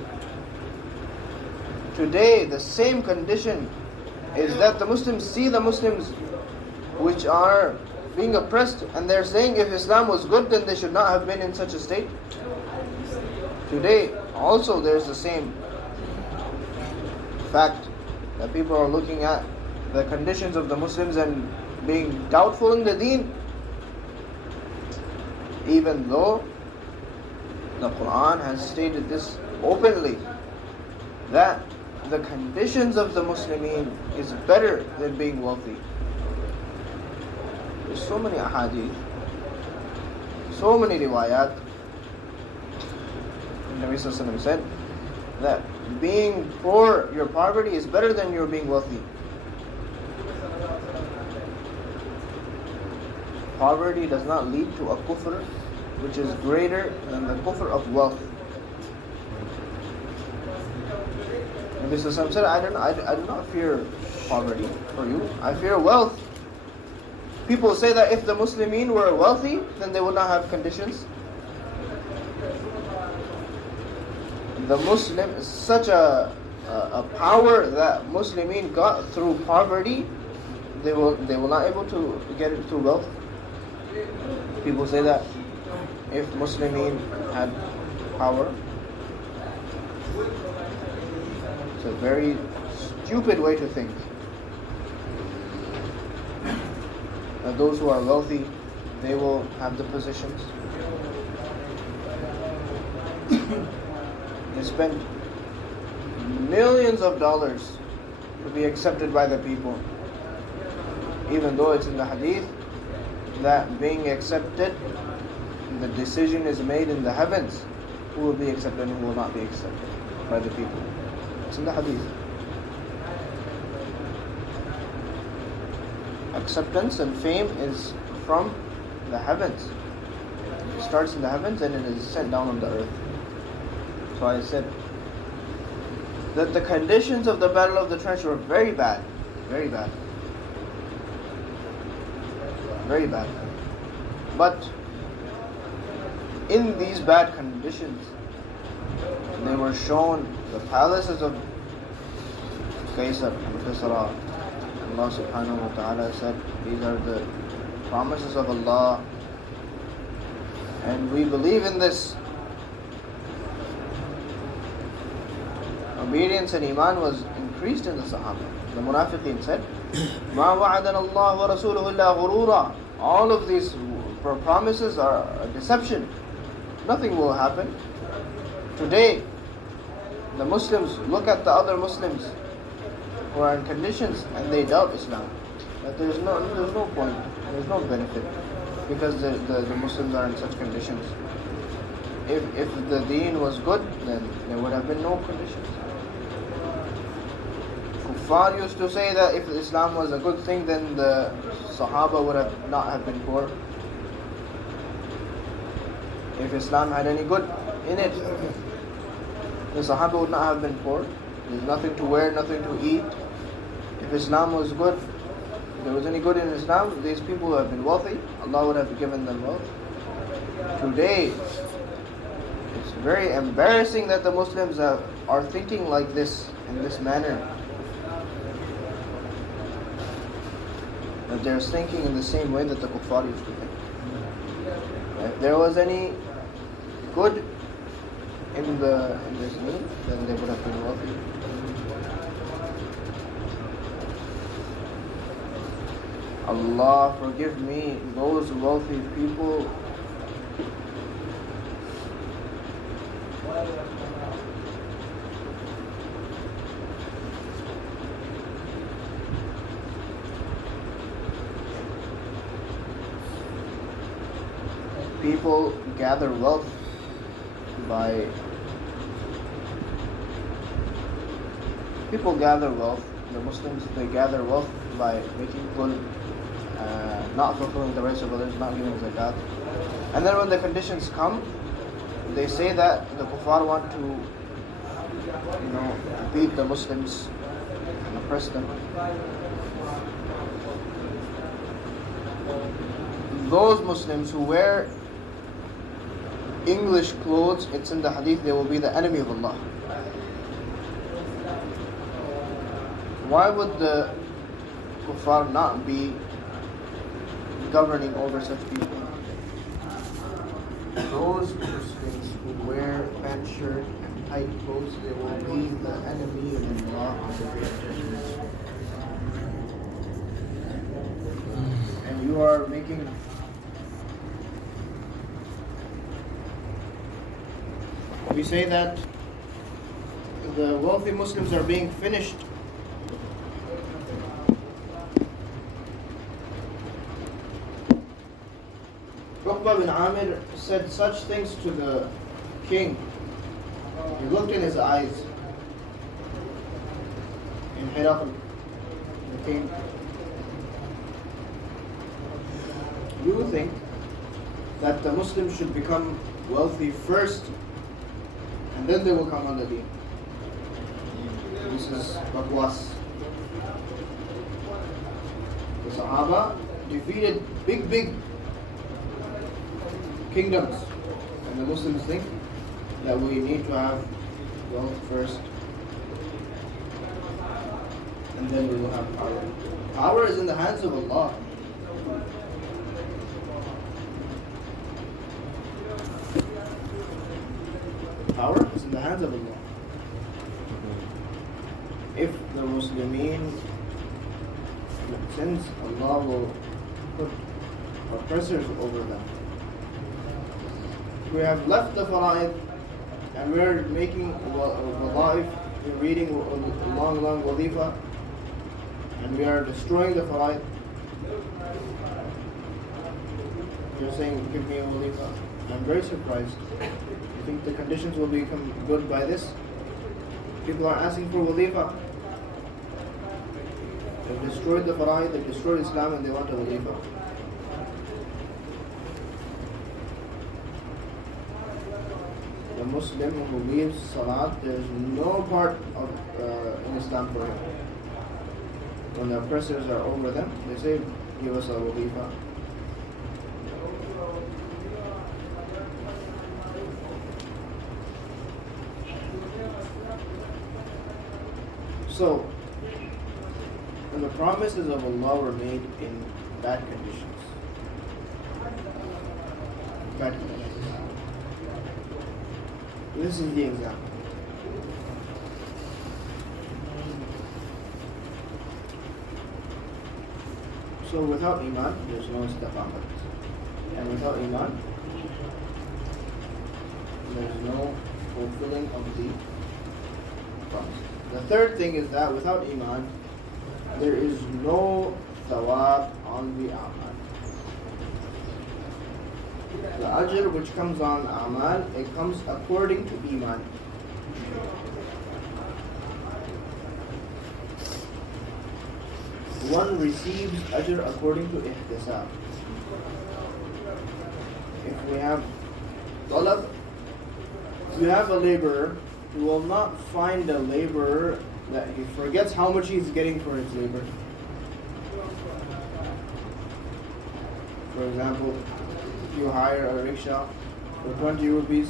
Today the same condition is that the Muslims see the Muslims which are being oppressed, and they're saying if Islam was good then they should not have been in such a state. Today also there's the same fact that people are looking at the conditions of the Muslims and being doubtful in the deen, even though the Quran has stated this openly, that the conditions of the Muslimin is better than being wealthy. There's so many ahadith, so many riwayat. Nabi Sallallahu Alaihi Wasallam said that being poor, your poverty is better than your being wealthy. Poverty does not lead to a kufr which is greater than the kufr of wealth. Nabi Sallallahu Alaihi Wasallam said, I do not fear poverty for you, I fear wealth. People say that if the Muslimin were wealthy, then they would not have conditions. The Muslim is such a power that Muslimin got through poverty, they will not able to get it through wealth. People say that if Muslimin had power, it's a very stupid way to think. That those who are wealthy, they will have the positions. They spend millions of dollars to be accepted by the people, even though it's in the hadith that being accepted, the decision is made in the heavens who will be accepted and who will not be accepted by the people. It's in the hadith. Acceptance and fame is from the heavens. It starts in the heavens and it is sent down on the earth. So I said that the conditions of the Battle of the Trench were very bad. Very bad. Very bad. But in these bad conditions, they were shown the palaces of Qaisar and Kisra. Allah subhanahu wa ta'ala said, these are the promises of Allah, and we believe in this. Obedience and Iman was increased in the Sahaba. The Munafiqeen said, مَا وَعَدَنَ اللَّهُ وَرَسُولُهُ إِلَّا غُرُورًا. All of these promises are a deception. Nothing will happen. Today, the Muslims look at the other Muslims who are in conditions and they doubt Islam. That there's no point, there's no benefit, because the Muslims are in such conditions. If the deen was good, then there would have been no conditions. Kuffar used to say that if Islam was a good thing, then the Sahaba would not have been poor. If Islam had any good in it, the Sahaba would not have been poor. There's nothing to wear, nothing to eat. If Islam was good, if there was any good in Islam, these people would have been wealthy. Allah would have given them wealth. Today, it's very embarrassing that the Muslims are thinking like this, in this manner. That they're thinking in the same way that the kuffar used to think. If there was any good in this deen, then they would have been wealthy. Allah forgive me, those wealthy people gather wealth by the Muslims, they gather wealth by making dhulm, not fulfilling the rights of others, not giving zakat. And then when the conditions come, they say that the kuffar want to beat the Muslims and oppress them. Those Muslims who wear English clothes, it's in the hadith, they will be the enemy of Allah. Why would the kuffar not be governing over such people? Those Muslims who wear pant shirt and tight clothes, they will be the enemy of Allah on the day of judgment. And you are making we say that the wealthy Muslims are being finished. Uqba bin Amir said such things to the king. He looked in his eyes. In Hiraql, the king. You think that the Muslims should become wealthy first, and then they will come on the deen. This is bakwas. The Sahaba defeated big kingdoms, and the Muslims think that we need to have wealth first, and then we will have power. Power is in the hands of Allah. Power is in the hands of Allah. If the Muslimin sins, Allah will put oppressors over them. We have left the fara'id and we're making wada'if, we're reading long wadifa, and we are destroying the fara'id. You're saying, give me a wadifa. I'm very surprised. You think the conditions will become good by this? People are asking for wadifa. They've destroyed the fara'id, they've destroyed Islam, and they want a wadifa. The Muslim who leaves Salat, there is no part of in Islam for him. When the oppressors are over them, they say, give us a wadifa. So, the promises of Allah were made in bad conditions. This is the example. So without Iman, there's no Istiqaamat. And without Iman, there's no fulfilling of the promise. The third thing is that without Iman, there is no thawab on the Amal. The ajr which comes on Amal, it comes according to Iman. One receives ajr according to ihtisab. If we have talab, you have a laborer, you will not find a laborer that he forgets how much he's getting for his labor. For example, you hire a rickshaw for 20 rupees.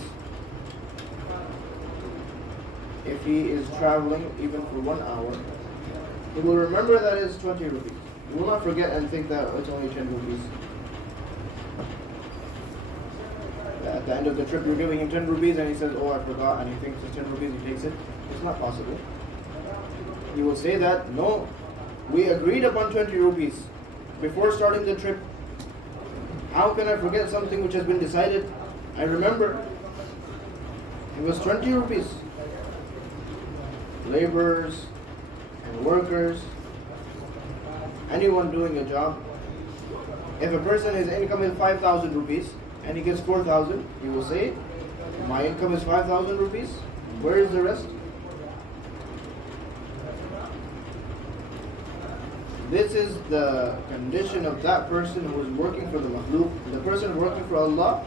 If he is traveling even for 1 hour, he will remember that it's 20 rupees. He will not forget and think that it's only 10 rupees. At the end of the trip, you're giving him 10 rupees and he says, oh, I forgot, and he thinks it's 10 rupees, he takes it. It's not possible. He will say that, no, we agreed upon 20 rupees before starting the trip. How can I forget something which has been decided? I remember it was 20 rupees. Laborers and workers, anyone doing a job, if a person, his income is 5,000 rupees and he gets 4,000, he will say, my income is 5,000 rupees, where is the rest? This is the condition of that person who is working for the makhluk. The person working for Allah,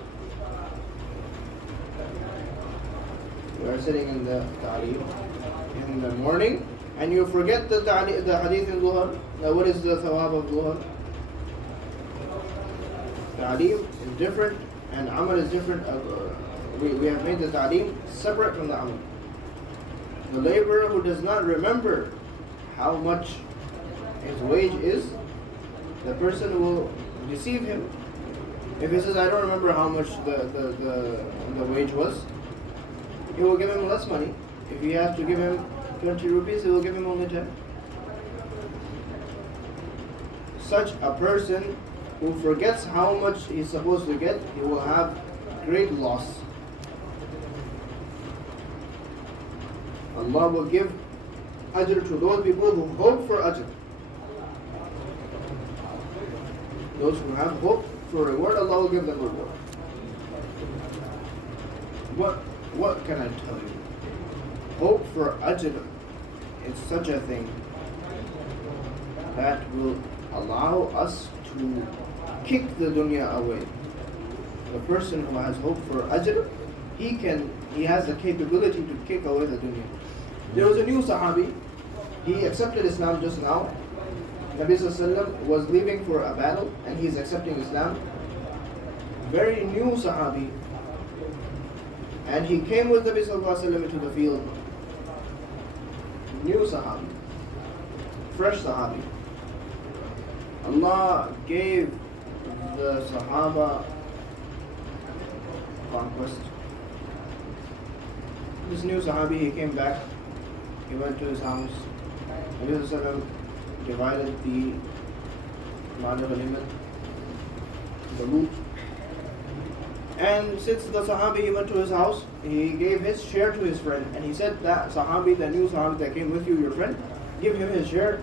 we are sitting in the ta'aleem in the morning and you forget the hadith in Dhuhr. Now what is the thawab of Dhuhr? Ta'aleem is different and amal is different. We have made the ta'aleem separate from the amal. The laborer who does not remember how much his wage is, the person will deceive him. If he says, I don't remember how much the wage was, he will give him less money. If he has to give him 20 rupees, he will give him only 10. Such a person who forgets how much he's supposed to get, he will have great loss. Allah will give ajr to those people who hope for ajr. Those who have hope for reward, Allah will give them reward. What can I tell you? Hope for ajr is such a thing that will allow us to kick the dunya away. The person who has hope for ajr, he has the capability to kick away the dunya. There was a new Sahabi, he accepted Islam just now. Nabi Sallallahu Alaihi Wasallam was leaving for a battle and he's accepting Islam. Very new Sahabi. And he came with Nabi Sallallahu Alaihi Wasallam into the field. New Sahabi. Fresh Sahabi. Allah gave the Sahaba conquest. This new Sahabi, he came back. He went to his house. Nabi Sallallahu Alaihi Wasallam divided the Ghanimat, the loot. And since the Sahabi, he went to his house, he gave his share to his friend. And he said, that Sahabi, the new Sahabi that came with you, your friend, give him his share.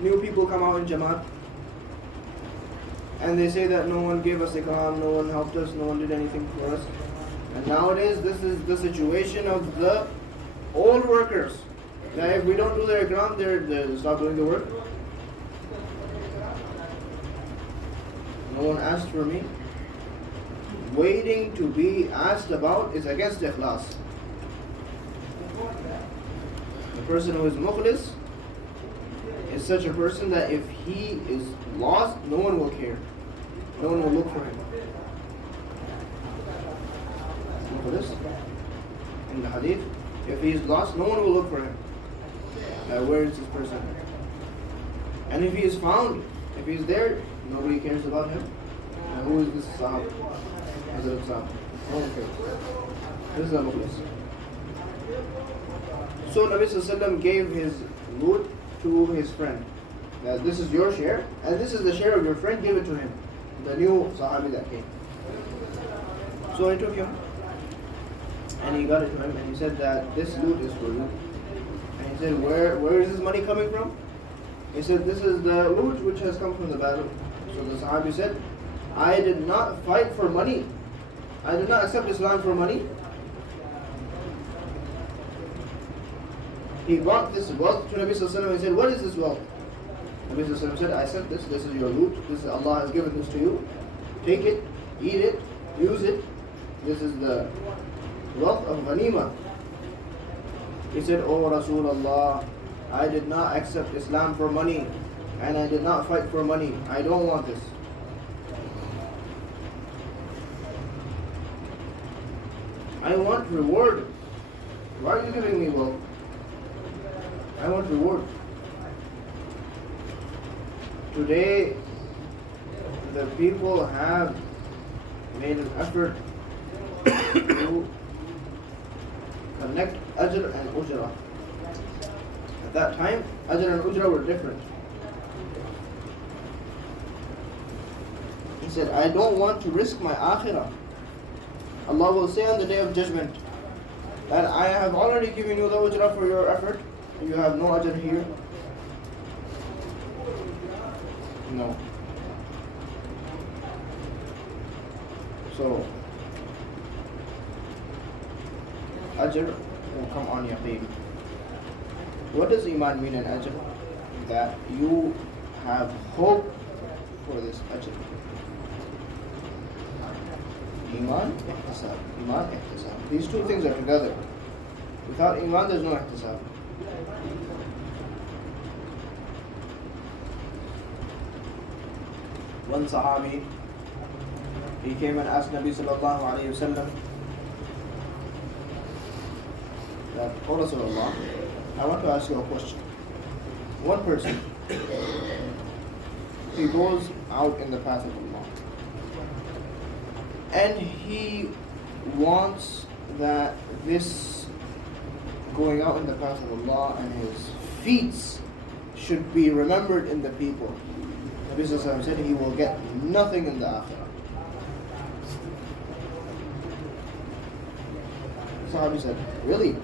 New people come out in Jamaat. And they say that no one gave us ikram, no one helped us, no one did anything for us. And nowadays, this is the situation of the old workers. Now, if we don't do their ikram, they stop doing the work. No one asked for me. Waiting to be asked about is against ikhlas. The person who is mukhlis is such a person that if he is lost, no one will care. No one will look for him. Mukhlis, in the hadith, if he is lost, no one will look for him. Where is this person? And if he is found, if he is there, nobody cares about him. And who is this Saad? Hazrat Saad. Okay. This is a Mukhlis. So Nabi Sallallahu Alaihi Wasallam gave his loot to his friend. Now, this is your share, and this is the share of your friend, give it to him. The new Sahabi that came. So I took him, and he got it to him, and he said that this loot is for you. And he said, where is this money coming from? He said, this is the loot which has come from the battle. So the Sahabi said, I did not fight for money. I did not accept Islam for money. He brought this wealth to Nabi Sallallahu Alaihi Wasallam and said, what is this wealth? Nabi Sallallahu Alaihi Wasallam said, I sent this is your loot, Allah has given this to you. Take it, eat it, use it. This is the wealth of ghanima. He said, Oh Rasulullah, I did not accept Islam for money, and I did not fight for money. I don't want this. I want reward. Why are you giving me wealth? I want reward. Today, the people have made an effort to connect ajr and ujra. At that time, ajr and ujra were different. He said, I don't want to risk my akhirah. Allah will say on the day of judgment that I have already given you the ujra for your effort. You have no ajr here. No. So, ajr will come on yaqeen. What does Iman mean in ajr? That you have hope for this ajr. Iman, ihtisab. Iman, ihtisab. These two things are together. Without Iman, there's no ihtisab. One Sahabi, he came and asked Nabi Sallallahu Alaihi Wasallam that, Oh Rasulullah, I want to ask you a question. One person, he goes out in the path of Allah, and he wants that this going out in the path of Allah and his feats should be remembered in the people. Nabi Sallallahu Alaihi Wasallam said he will get nothing in the akhirah. The Sahabi said, really?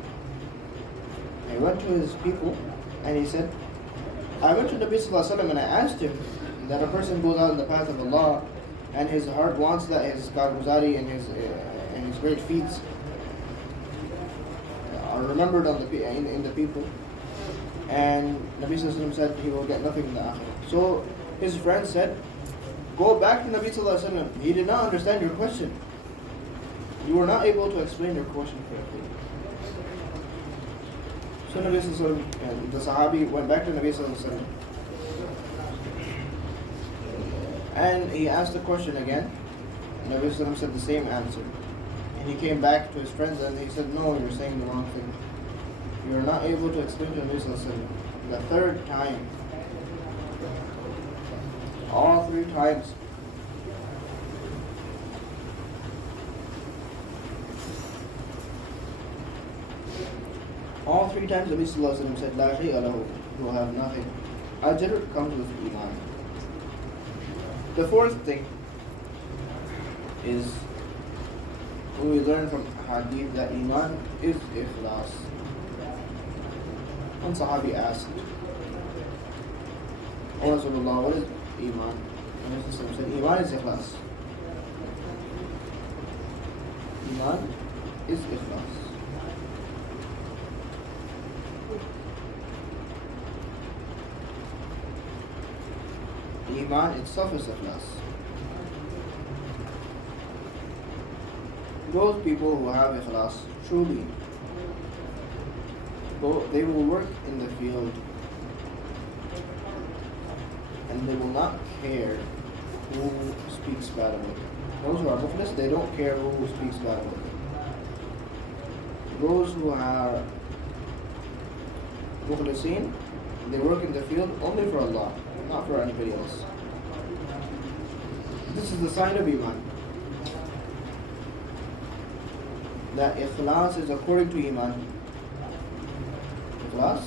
He went to his people and he said, I went to Nabi Sallallahu Alaihi Wasallam and I asked him that a person goes out in the path of Allah and his heart wants that his karguzari and his great feats are remembered on in the people. And Nabi Sallallahu Alaihi Wasallam said he will get nothing in the akhirah. So his friend said, go back to Nabi Sallallahu Alaihi Wasallam. He did not understand your question. You were not able to explain your question correctly. So Nabi Sallallahu Alaihi Wasallam, the Sahabi went back to Nabi Sallallahu Alaihi Wasallam. And he asked the question again. Nabi Sallallahu Alaihi Wasallam said the same answer. And he came back to his friends and he said, no, you're saying the wrong thing. You're not able to explain to Nabi Sallallahu Alaihi Wasallam. The third time, all three times, Nabi Sallallahu Alaihi Wasallam said, La shay'a lahu, you will have nothing. Ajr comes with Iman. The fourth thing is, we learn from hadith that Iman is ikhlas. One Sahabi asked, O Rasulullah, what is Iman? And Rasul said, Iman is ikhlas. Iman is ikhlas. Iman itself is ikhlas. Those people who have ikhlas, truly, they will work in the field and they will not care who speaks bad about them. Those who are mukhlis, they don't care who speaks bad about them. Those who are mukhlisin, they work in the field only for Allah, not for anybody else. This is the sign of Iman. That ikhlas is according to Iman. Ikhlas.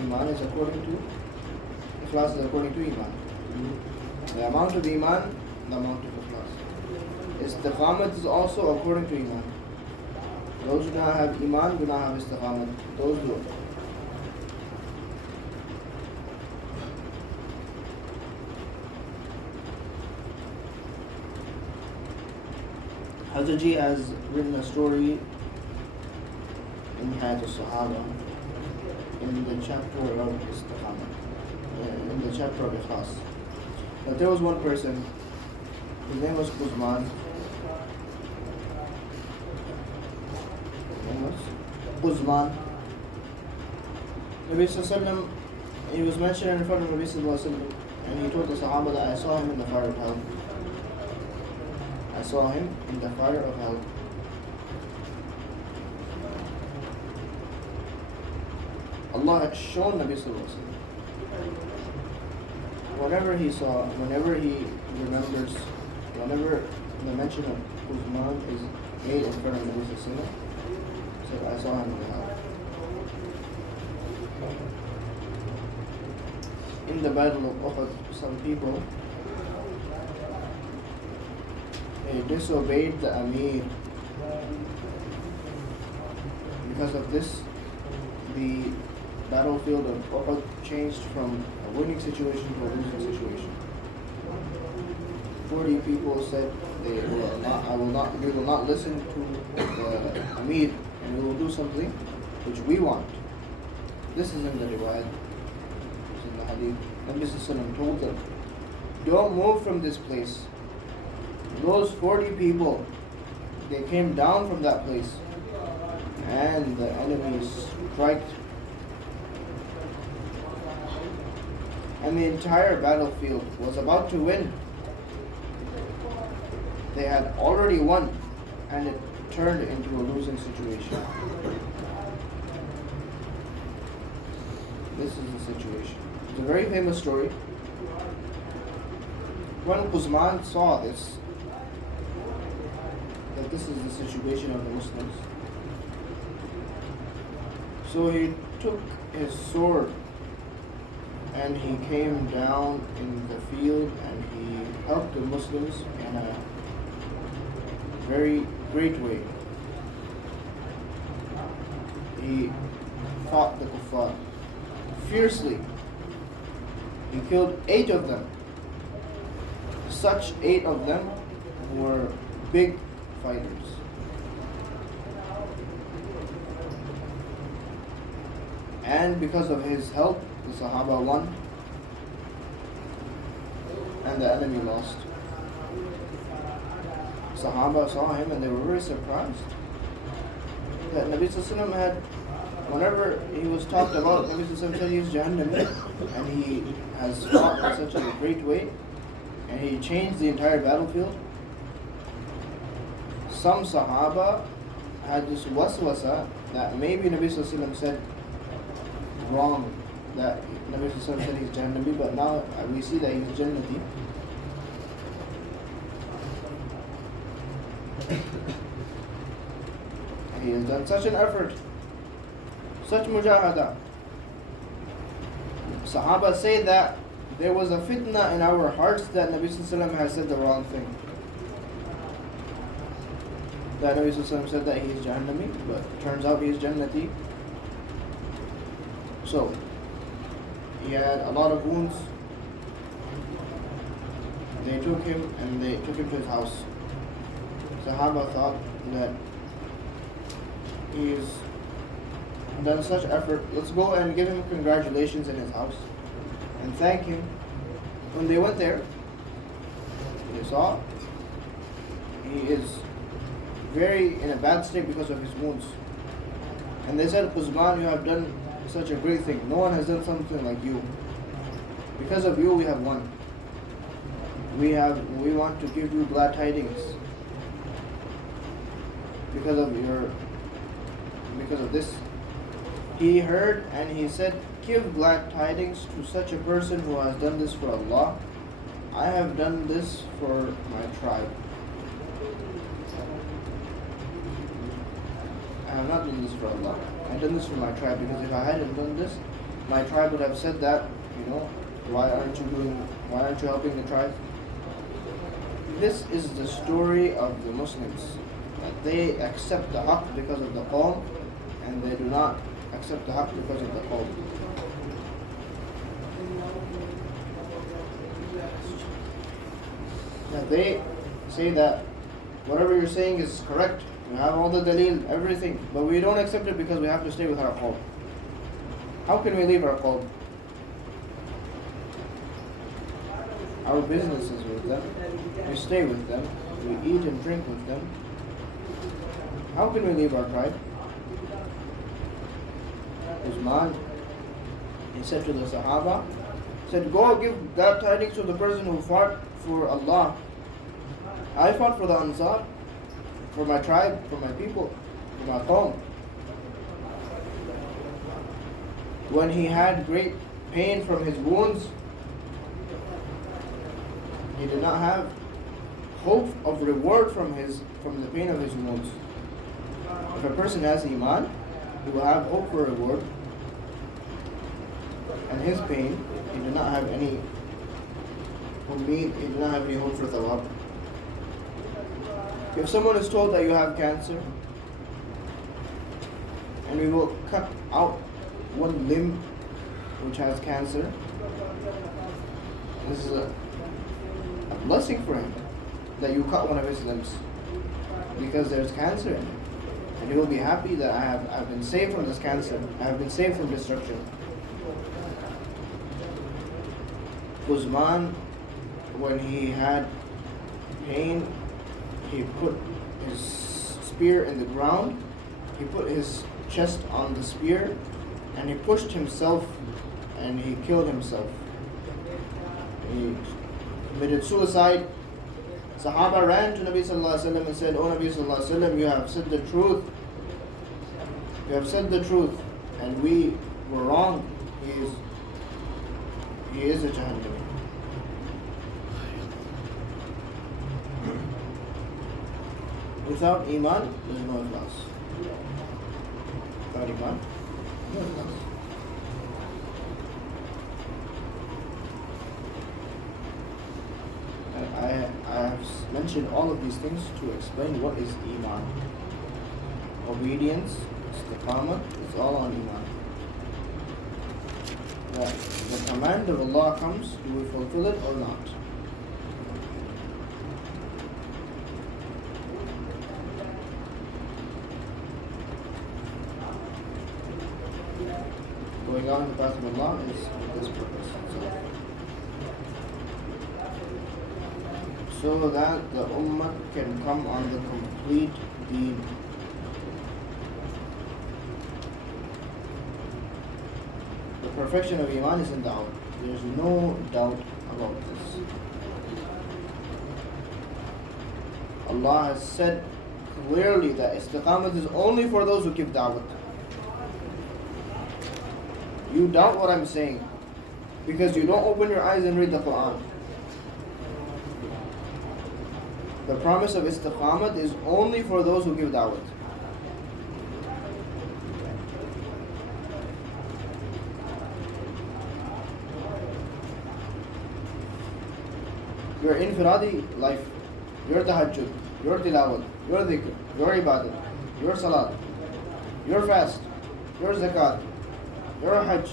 Iman is according to, ikhlas is according to Iman. The amount of Iman, the amount of ikhlas. Istiqaamat is also according to Iman. Those who do not have Iman do not have Istiqaamat. Those do. Hazrat has written a story in Hayat al-Sahaba in the chapter of Istiqaamat, in the chapter of Ikhlas. But there was one person, his name was Uzman. Uzman. Nabi Sallallahu, he was mentioned in front of Nabi Sallallahu, and he told the Sahaba that I saw him in the fire of hell. I saw him in the fire of hell. Allah had shown Nabi Sallallahu. Whatever he saw, whenever he remembers, whenever the mention of Uzman is made in front of Nabi Sallallahu, so I saw him in the hell. In the battle of Uhud, some people, they disobeyed the Amir. Because of this, the battlefield of Uhud changed from a winning situation to a losing situation. 40 people said we will not listen to the Amir, and we will do something which we want. This is in the riwayat, this is in the hadith. Nabi Sallallahu told them, don't move from this place. Those 40 people, they came down from that place, and the enemy struck, and the entire battlefield was about to win. They had already won, and it turned into a losing situation. This is the situation. It's a very famous story. When Uzman saw this, that this is the situation of the Muslims, so he took his sword and he came down in the field and he helped the Muslims in a very great way. He fought the kuffar fiercely. He killed 8 of them. Such 8 of them were big fighters. And because of his help, the Sahaba won and the enemy lost. Sahaba saw him and they were very surprised that Nabi Sallallahu had, whenever he was talked about, Nabi Sallallahu said he is Jahannami, and he has fought in such a great way, and he changed the entire battlefield. Some Sahaba had this waswasa that maybe Nabi Sallallahu said wrong, that Nabi Sallallahu said he's Jahannami, but now we see that he's Jannati. He has done such an effort, such mujahada. Sahaba say that there was a fitna in our hearts that Nabi Sallallahu has said the wrong thing. That Nabi Sallallahu said that he is Jahannami, but it turns out he is Jannati. So, he had a lot of wounds. They took him and they took him to his house. Sahaba thought that he's done such effort, let's go and give him congratulations in his house and thank him. When they went there, they saw he is very in a bad state because of his wounds. And they said, Uzman, you have done such a great thing. No one has done something like you. Because of you, we have won. We want to give you glad tidings. Because because of this. He heard and he said, "Give glad tidings to such a person who has done this for Allah. I have done this for my tribe. I have not done this for Allah. I have done this for my tribe, because if I hadn't done this, my tribe would have said that, why aren't you helping the tribe?" This is the story of the Muslims. That they accept the haqq because of the qawm, and they do not accept the haqq because of the qawm. That they say that whatever you're saying is correct, you have all the dalil, everything, but we don't accept it because we have to stay with our qawm. How can we leave our qawm? Our business is with them, we stay with them, we eat and drink with them. How can we leave our tribe? Imaan, he said to the Sahaba, he said, "Go give glad tidings to the person who fought for Allah. I fought for the Ansar, for my tribe, for my people, for my qawm." When he had great pain from his wounds, he did not have hope of reward from the pain of his wounds. If a person has Iman, he will have hope for reward. And his pain, he did not have any he did not have any hope for thawab. If someone is told that you have cancer, and we will cut out one limb which has cancer, this is a blessing for him, that you cut one of his limbs, because there's cancer in it, and he will be happy that I've been saved from this cancer, I have been saved from destruction. Uthman, when he had pain, he put his spear in the ground, he put his chest on the spear, and he pushed himself and he killed himself. He committed suicide. Sahaba ran to Nabi Sallallahu Alaihi Wasallam and said, "Oh Nabi Sallallahu Alaihi Wasallam, you have said the truth. You have said the truth, and we were wrong. He is a Jahannami." Without Iman, there is no ikhlas. Without Iman, no ikhlas. I have mentioned all of these things to explain what is Iman. Obedience, Istiqaamat, is all on Iman. That the command of Allah comes, do we fulfill it or not? Going on in the path of Allah is for this purpose. So that the Ummah can come on the complete deen. The perfection of Iman is in doubt. There is no doubt about this. Allah has said clearly that Istiqaamat is only for those who give da'wat. You doubt what I'm saying because you don't open your eyes and read the Quran. The promise of Istiqaamat is only for those who give da'wat. Your infiradi life, your tahajjud, your tilawat, your dhikr, your ibadat, your salat, your fast, your zakat, your hajj,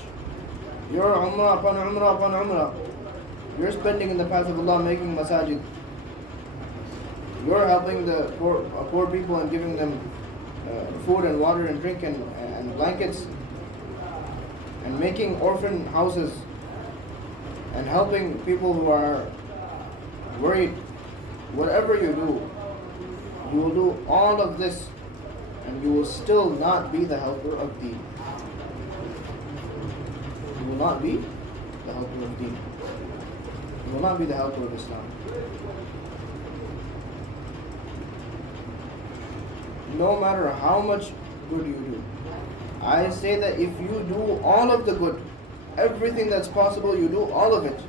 your umrah upon umrah upon umrah, you're spending in the path of Allah, making masajid, you're helping the poor people and giving them food and water and drink and blankets, and making orphan houses and helping people who are worried. Whatever you do, you will do all of this and you will still not be the helper of deen. You will not be the helper of deen. You will not be the helper of Islam. No matter how much good you do. I say that if you do all of the good, everything that's possible, you do all of it.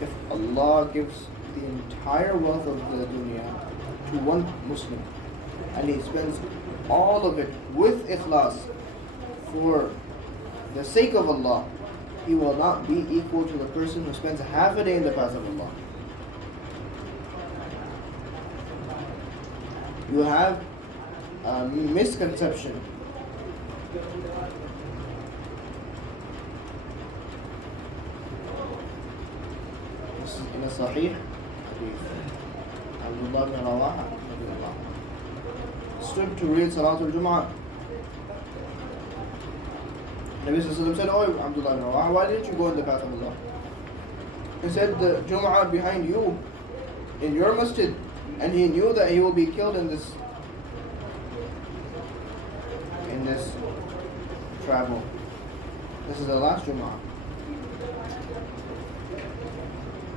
If Allah gives the entire wealth of the dunya to one Muslim and he spends all of it with ikhlas for the sake of Allah, he will not be equal to the person who spends half a day in the path of Allah. You have a misconception. This is in a Sahih hadith. Abdullah bin Rawaha stood to read Salatul Jum'ah. Nabi Sallallahu said, "Oh Abdullah bin Rawaha, why didn't you go in the path of Allah?" He said, "The Jum'ah behind you in your masjid." And he knew that he will be killed in this travel. This is the last Jum'ah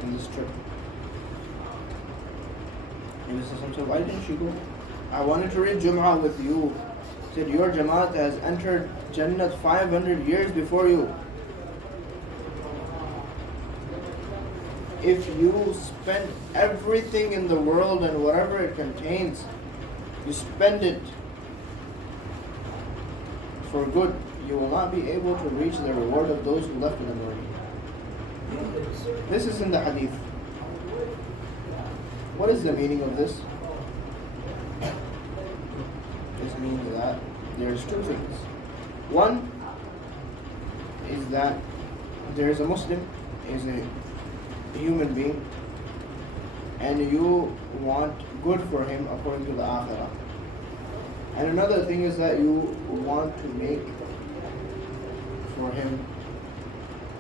in this trip. Nabi Sallallahu said, "Why didn't you go?" "I wanted to read Jum'ah with you." He said, "Your Jamaat has entered Jannat 500 years before you. If you spend everything in the world and whatever it contains, you spend it for good, you will not be able to reach the reward of those who left in the morning." This is in the hadith. What is the meaning of this? This means that there's two things. One is that there is a Muslim, is a human being, and you want good for him according to the akhirah. And another thing is that you want to make for him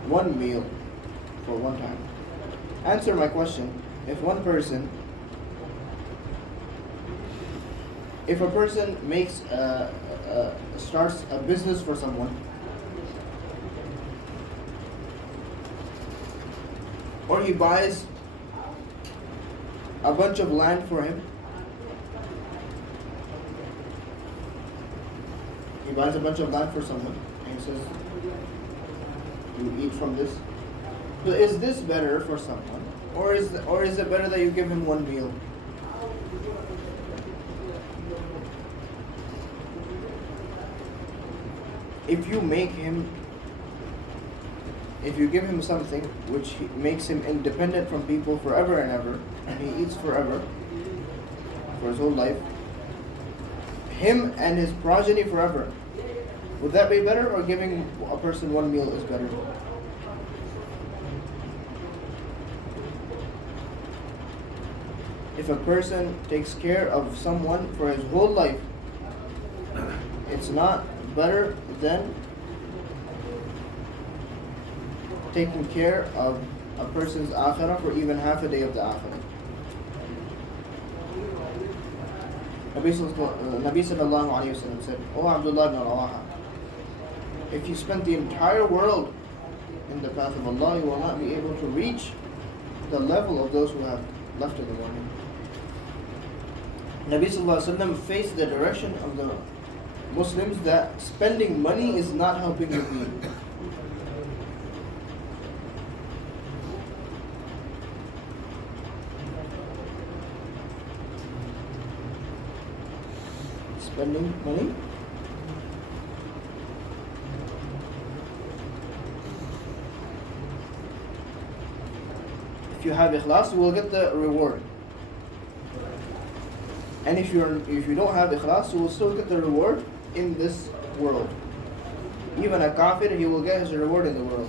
one meal for one time. Answer my question. If a person makes starts a business for someone, or he buys a bunch of land for him, he buys a bunch of land for someone and he says, "You eat from this." So is this better for someone, or is it better that you give him one meal? If you give him something which makes him independent from people forever and ever, and he eats forever for his whole life, him and his progeny forever, would that be better, or giving a person one meal is better? If a person takes care of someone for his whole life, it's not better than taking care of a person's akhirah for even half a day of the akhirah. Nabi Sallallahu Alaihi Wasallam said, "Oh Abdullah bin Rawaha, if you spend the entire world in the path of Allah, you will not be able to reach the level of those who have left in the morning." Nabi Sallallahu Alaihi Wasallam faced the direction of the Muslims that spending money is not helping the deen. Spending money if you have ikhlas, you will get the reward. And if you don't have ikhlas, you will still get the reward in this world. Even a kafir, he will get his reward in the world.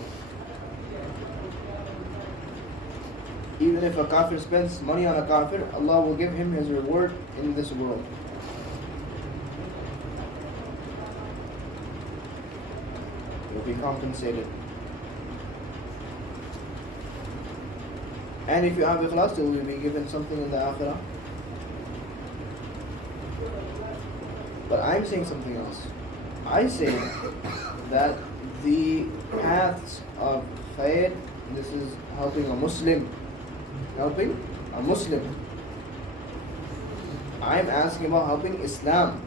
Even if a kafir spends money on a kafir, Allah will give him his reward in this world. He will be compensated. And if you have ikhlas, you will be given something in the akhirah. But I'm saying something else. I say that the paths of khair, this is helping a Muslim helping a Muslim. I'm asking about helping Islam.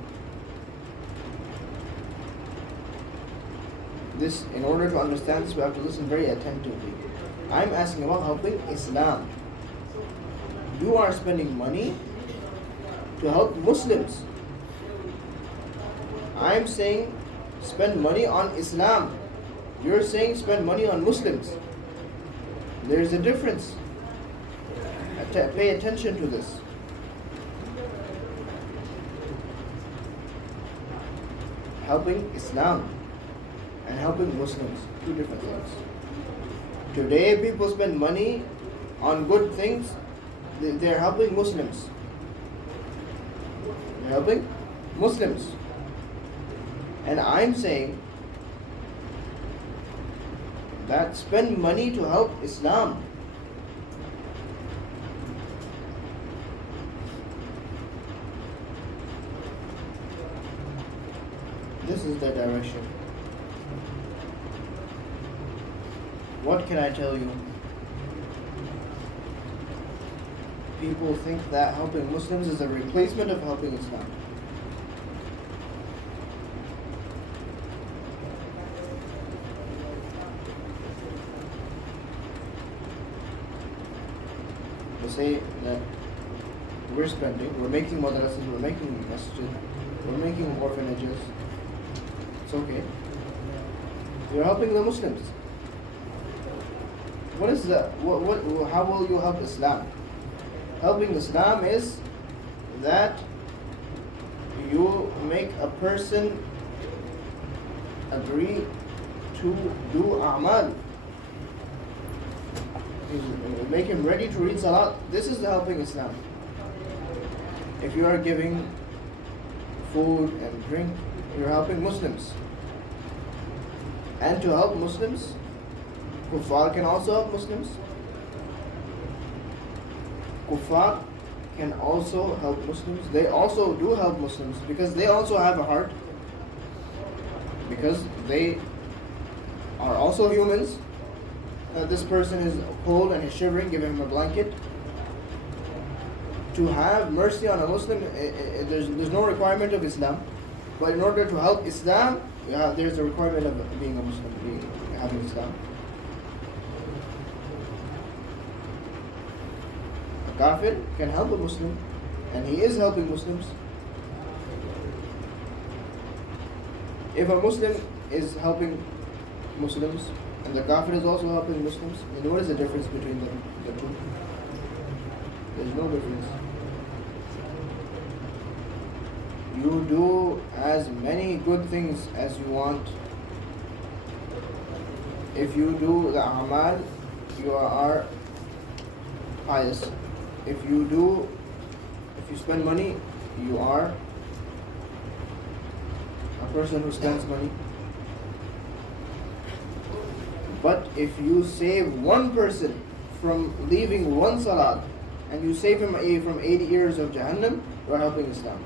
This, in order to understand this, we have to listen very attentively. I'm asking about helping Islam. You are spending money to help Muslims. I'm saying spend money on Islam. You're saying spend money on Muslims. There's a difference. Pay attention to this. Helping Islam and helping Muslims, two different things. Today people spend money on good things. They're helping Muslims. They're helping Muslims. And I'm saying that spend money to help Islam. This is the direction. What can I tell you? People think that helping Muslims is a replacement of helping Islam. They say that we're spending, we're making madrasas, we're making masjid, we're making orphanages. It's okay. You're helping the Muslims. What is that? How will you help Islam? Helping Islam is that you make a person agree to do a'mal. You make him ready to read salat. This is the helping Islam. If you are giving food and drink, you're helping Muslims. And to help Muslims, Kuffar can also help Muslims. Kuffar can also help Muslims. They also do help Muslims because they also have a heart. Because they are also humans. This person is cold and he's shivering, give him a blanket. To have mercy on a Muslim, there's no requirement of Islam. But in order to help Islam, there's a requirement of being a Muslim, having Islam. A kafir can help a Muslim, and he is helping Muslims. If a Muslim is helping Muslims, and the kafir is also helping Muslims, then what is the difference between the two? There's no difference. You do as many good things as you want. If you do the a'mal, you are pious. If you spend money, you are a person who spends money. But if you save one person from leaving one salat, and you save him from 80 years of Jahannam, you are helping Islam.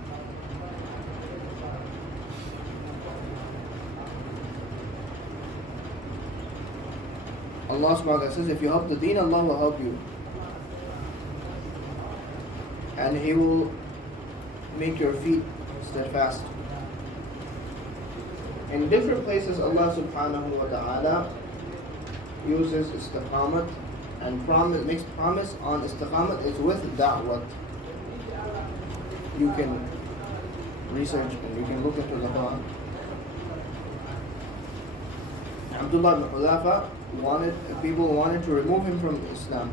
Allah subhanahu wa ta'ala says, if you help the deen, Allah will help you. And He will make your feet steadfast. In different places, Allah subhanahu wa ta'ala uses istiqaamat and makes promise on istiqaamat is with da'wat. You can research and you can look into the Quran. Abdullah ibn Hudhafa people wanted to remove him from Islam.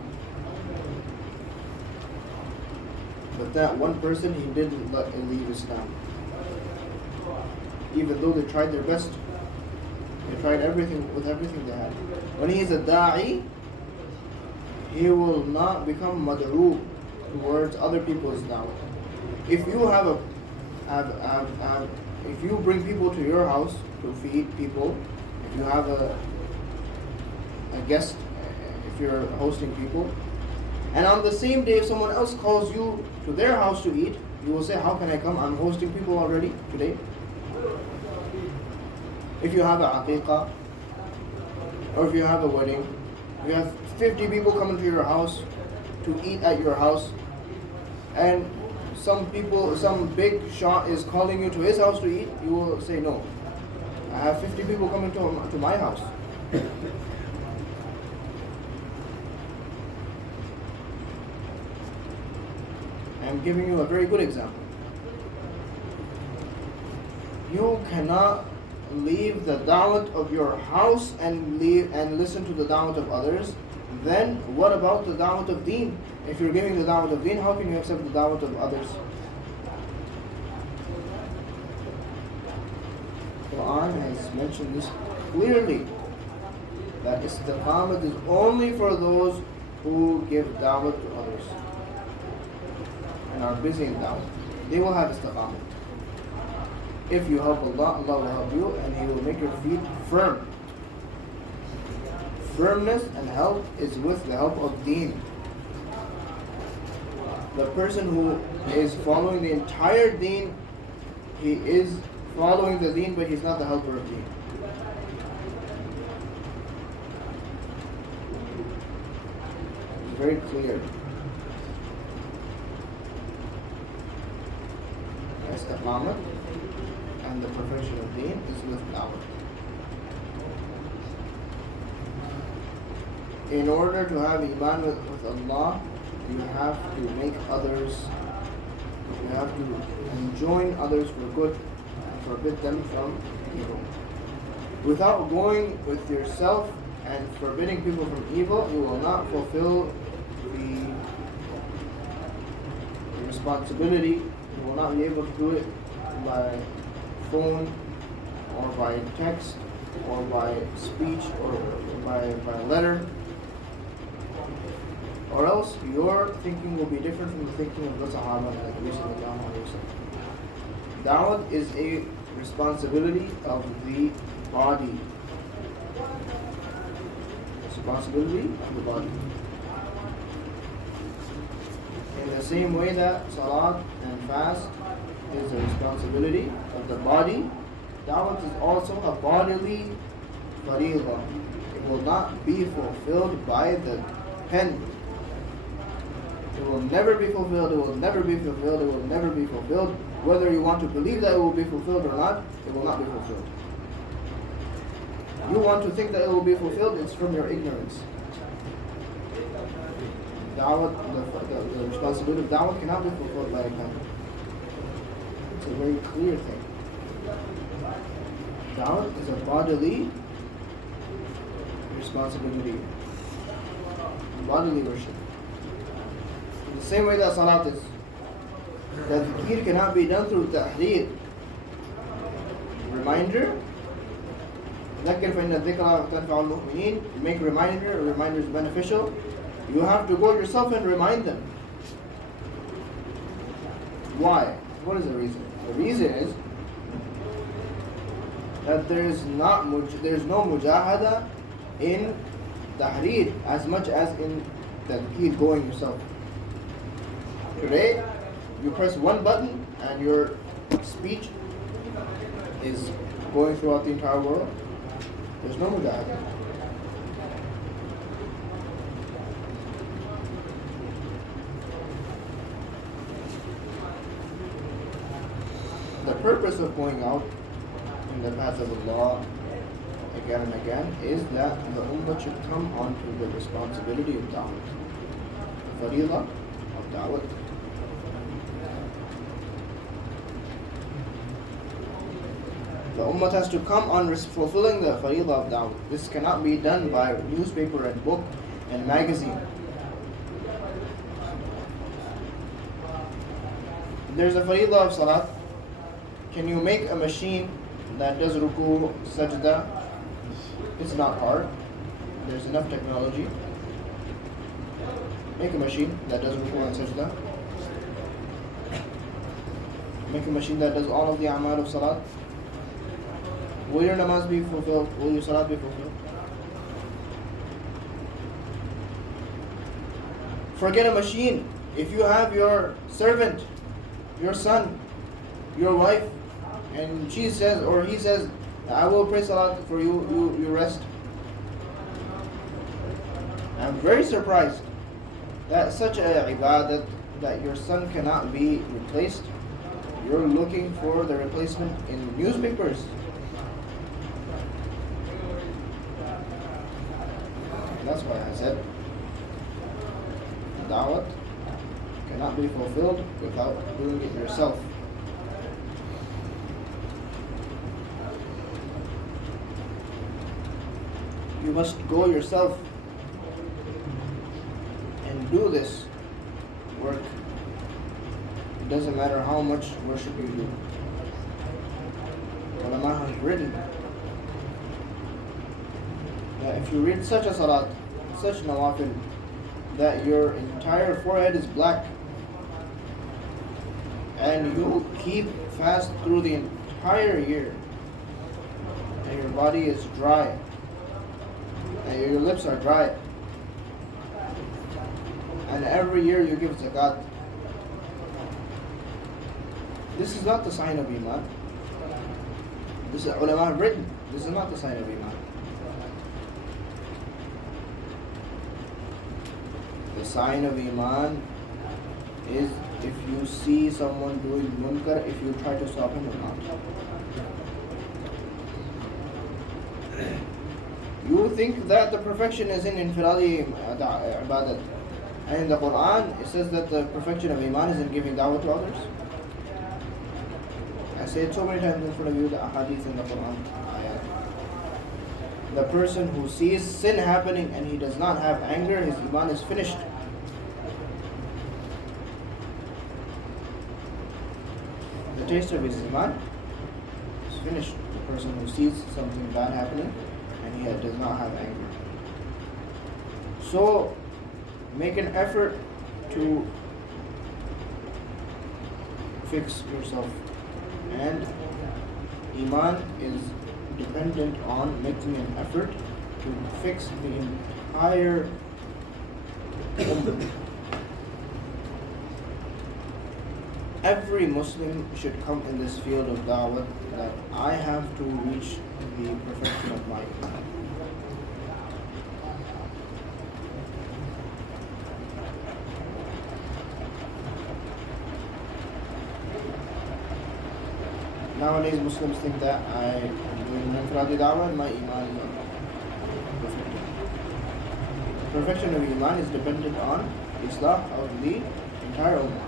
But that one person, he didn't let him leave Islam. Even though they tried their best. They tried everything with everything they had. When he is a da'i, he will not become mad'u towards other people's da'wah. If you if you bring people to your house to feed people, if you have a guest, if you're hosting people, and on the same day if someone else calls you to their house to eat, you will say, how can I come? I'm hosting people already today. If you have a aqiqah, or if you have a wedding, you have 50 people coming to your house, to eat at your house, and some big shot is calling you to his house to eat, you will say no. I have 50 people coming to my house. I'm giving you a very good example. You cannot leave the da'wat of your house and listen to the da'wat of others. Then what about the da'wat of deen? If you're giving the da'wat of deen, how can you accept the da'wat of others? Quran has mentioned this clearly, that istiqaamat is only for those who give da'wat to others and are busy in da'wat. They will have istiqaamat. If you help Allah, Allah will help you, and He will make your feet firm. Firmness and help is with the help of deen. The person who is following the entire deen, he is following the deen, but he's not the helper of deen. It's very clear. Istiqaamat and the perfection of deen is with da'wah. In order to have Imaan with Allah, you have to make others, you have to enjoin others for good and forbid them from evil. Without going with yourself and forbidding people from evil, you will not fulfill the responsibility. You will not be able to do it by phone or by text or by speech or by letter. Or else your thinking will be different from the thinking of the Sahaba and the Nabi. Da'wat is a responsibility of the body. Responsibility of the body. In the same way that salat and fast is a responsibility of the body, da'wat is also a bodily fariḍah. It will not be fulfilled by the pen. It will never be fulfilled, it will never be fulfilled, it will never be fulfilled. Whether you want to believe that it will be fulfilled or not, it will not be fulfilled. You want to think that it will be fulfilled, it's from your ignorance. Da'wat, the responsibility of da'wat cannot be fulfilled by a pen. It's a very clear thing. Da'wat is a bodily responsibility, bodily worship. In the same way that salat is. The dhikr cannot be done through tahreer. Reminder. ذكر فإن الذكرى تنفع المؤمنين. Make reminder is beneficial. You have to go yourself and remind them. Why? What is the reason? The reason is that there's no mujahada in tahreer as much as in the dhikr going yourself. Today, you press one button and your speech is going throughout the entire world. There's no mujahada. The purpose of going out in the path of Allah again and again is that the ummah should come onto the responsibility of da'wah, the fariḍah of da'wah. The ummah has to come on fulfilling the fariḍah of da'wah. This cannot be done by newspaper and book and magazine. There's a fariḍah of salat. Can you make a machine that does ruku, sajda? It's not hard. There's enough technology. Make a machine that does ruku and sajda. Make a machine that does all of the a'mal of salat. Will your namaz be fulfilled? Will your salat be fulfilled? Forget a machine. If you have your servant, your son, your wife, and she says or he says, I will pray salat for you, you rest. I'm very surprised that such a ibadat that your son cannot be replaced, you're looking for the replacement in newspapers. That's why I said da'wat cannot be fulfilled without doing it yourself. You must go yourself and do this work. It doesn't matter how much worship you do. Ulama has written that if you read such a salat, such nawafil, that your entire forehead is black, and you keep fast through the entire year, and your body is dry, and your lips are dry, and every year you give zakat, this is not the sign of Iman. This is ulama have written. This is not the sign of Iman. The sign of Iman is if you see someone doing munkar, if you try to stop him or not. You think that the perfection is in infiradi ibadat. And in the Quran, it says that the perfection of Iman is in giving da'wah to others. I say it so many times in front of you, the ahadith in the Quran ayat. The person who sees sin happening and he does not have anger, his Iman is finished. The taste of his Iman is finished. The person who sees something bad happening and he does not have anger. So, make an effort to fix yourself. And Iman is dependent on making an effort to fix the entire ummah. Every Muslim should come in this field of da'wah that I have to reach the perfection of my Iman. Nowadays Muslims think that I am doing infiradi da'wah and my Iman is not perfect. The perfection of Iman is dependent on Islah of the entire ummah.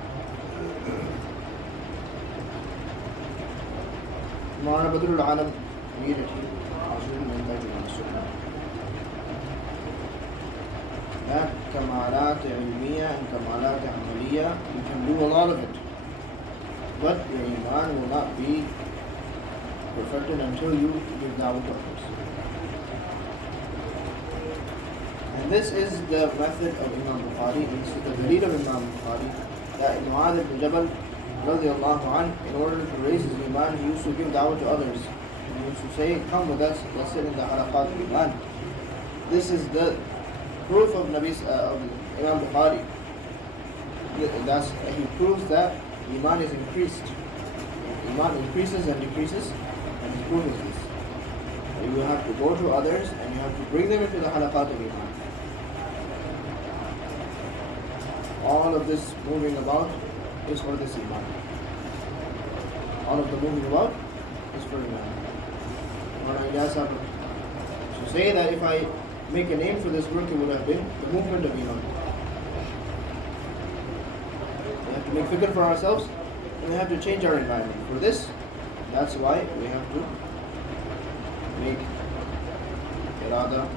Maulana Badrul Alam, read it here. That kamalat ilmiya and kamalat amaliya, you can do a lot of it, but your Iman will not be perfected until you give da'wah to others. And this is the method of Imam Bukhari, and this is the dalil of Imam Bukhari, that Mu'adh ibn Jabal radiallahu anh, in order to raise his Iman, he used to give da'wah to others. He used to say, come with us, let's sit in the halaqat of Iman. This is the proof of of Imam Bukhari. He proves that Iman is increased. Iman increases and decreases, and his proof is this. You have to go to others and you have to bring them into the halaqat of Iman. All of this moving about is for this Iman. All of the moving about is for Iman. So say that if I make a name for this work, it would have been the movement of Iman. We have to make fikr for ourselves, and we have to change our environment. For this, that's why we have to make irada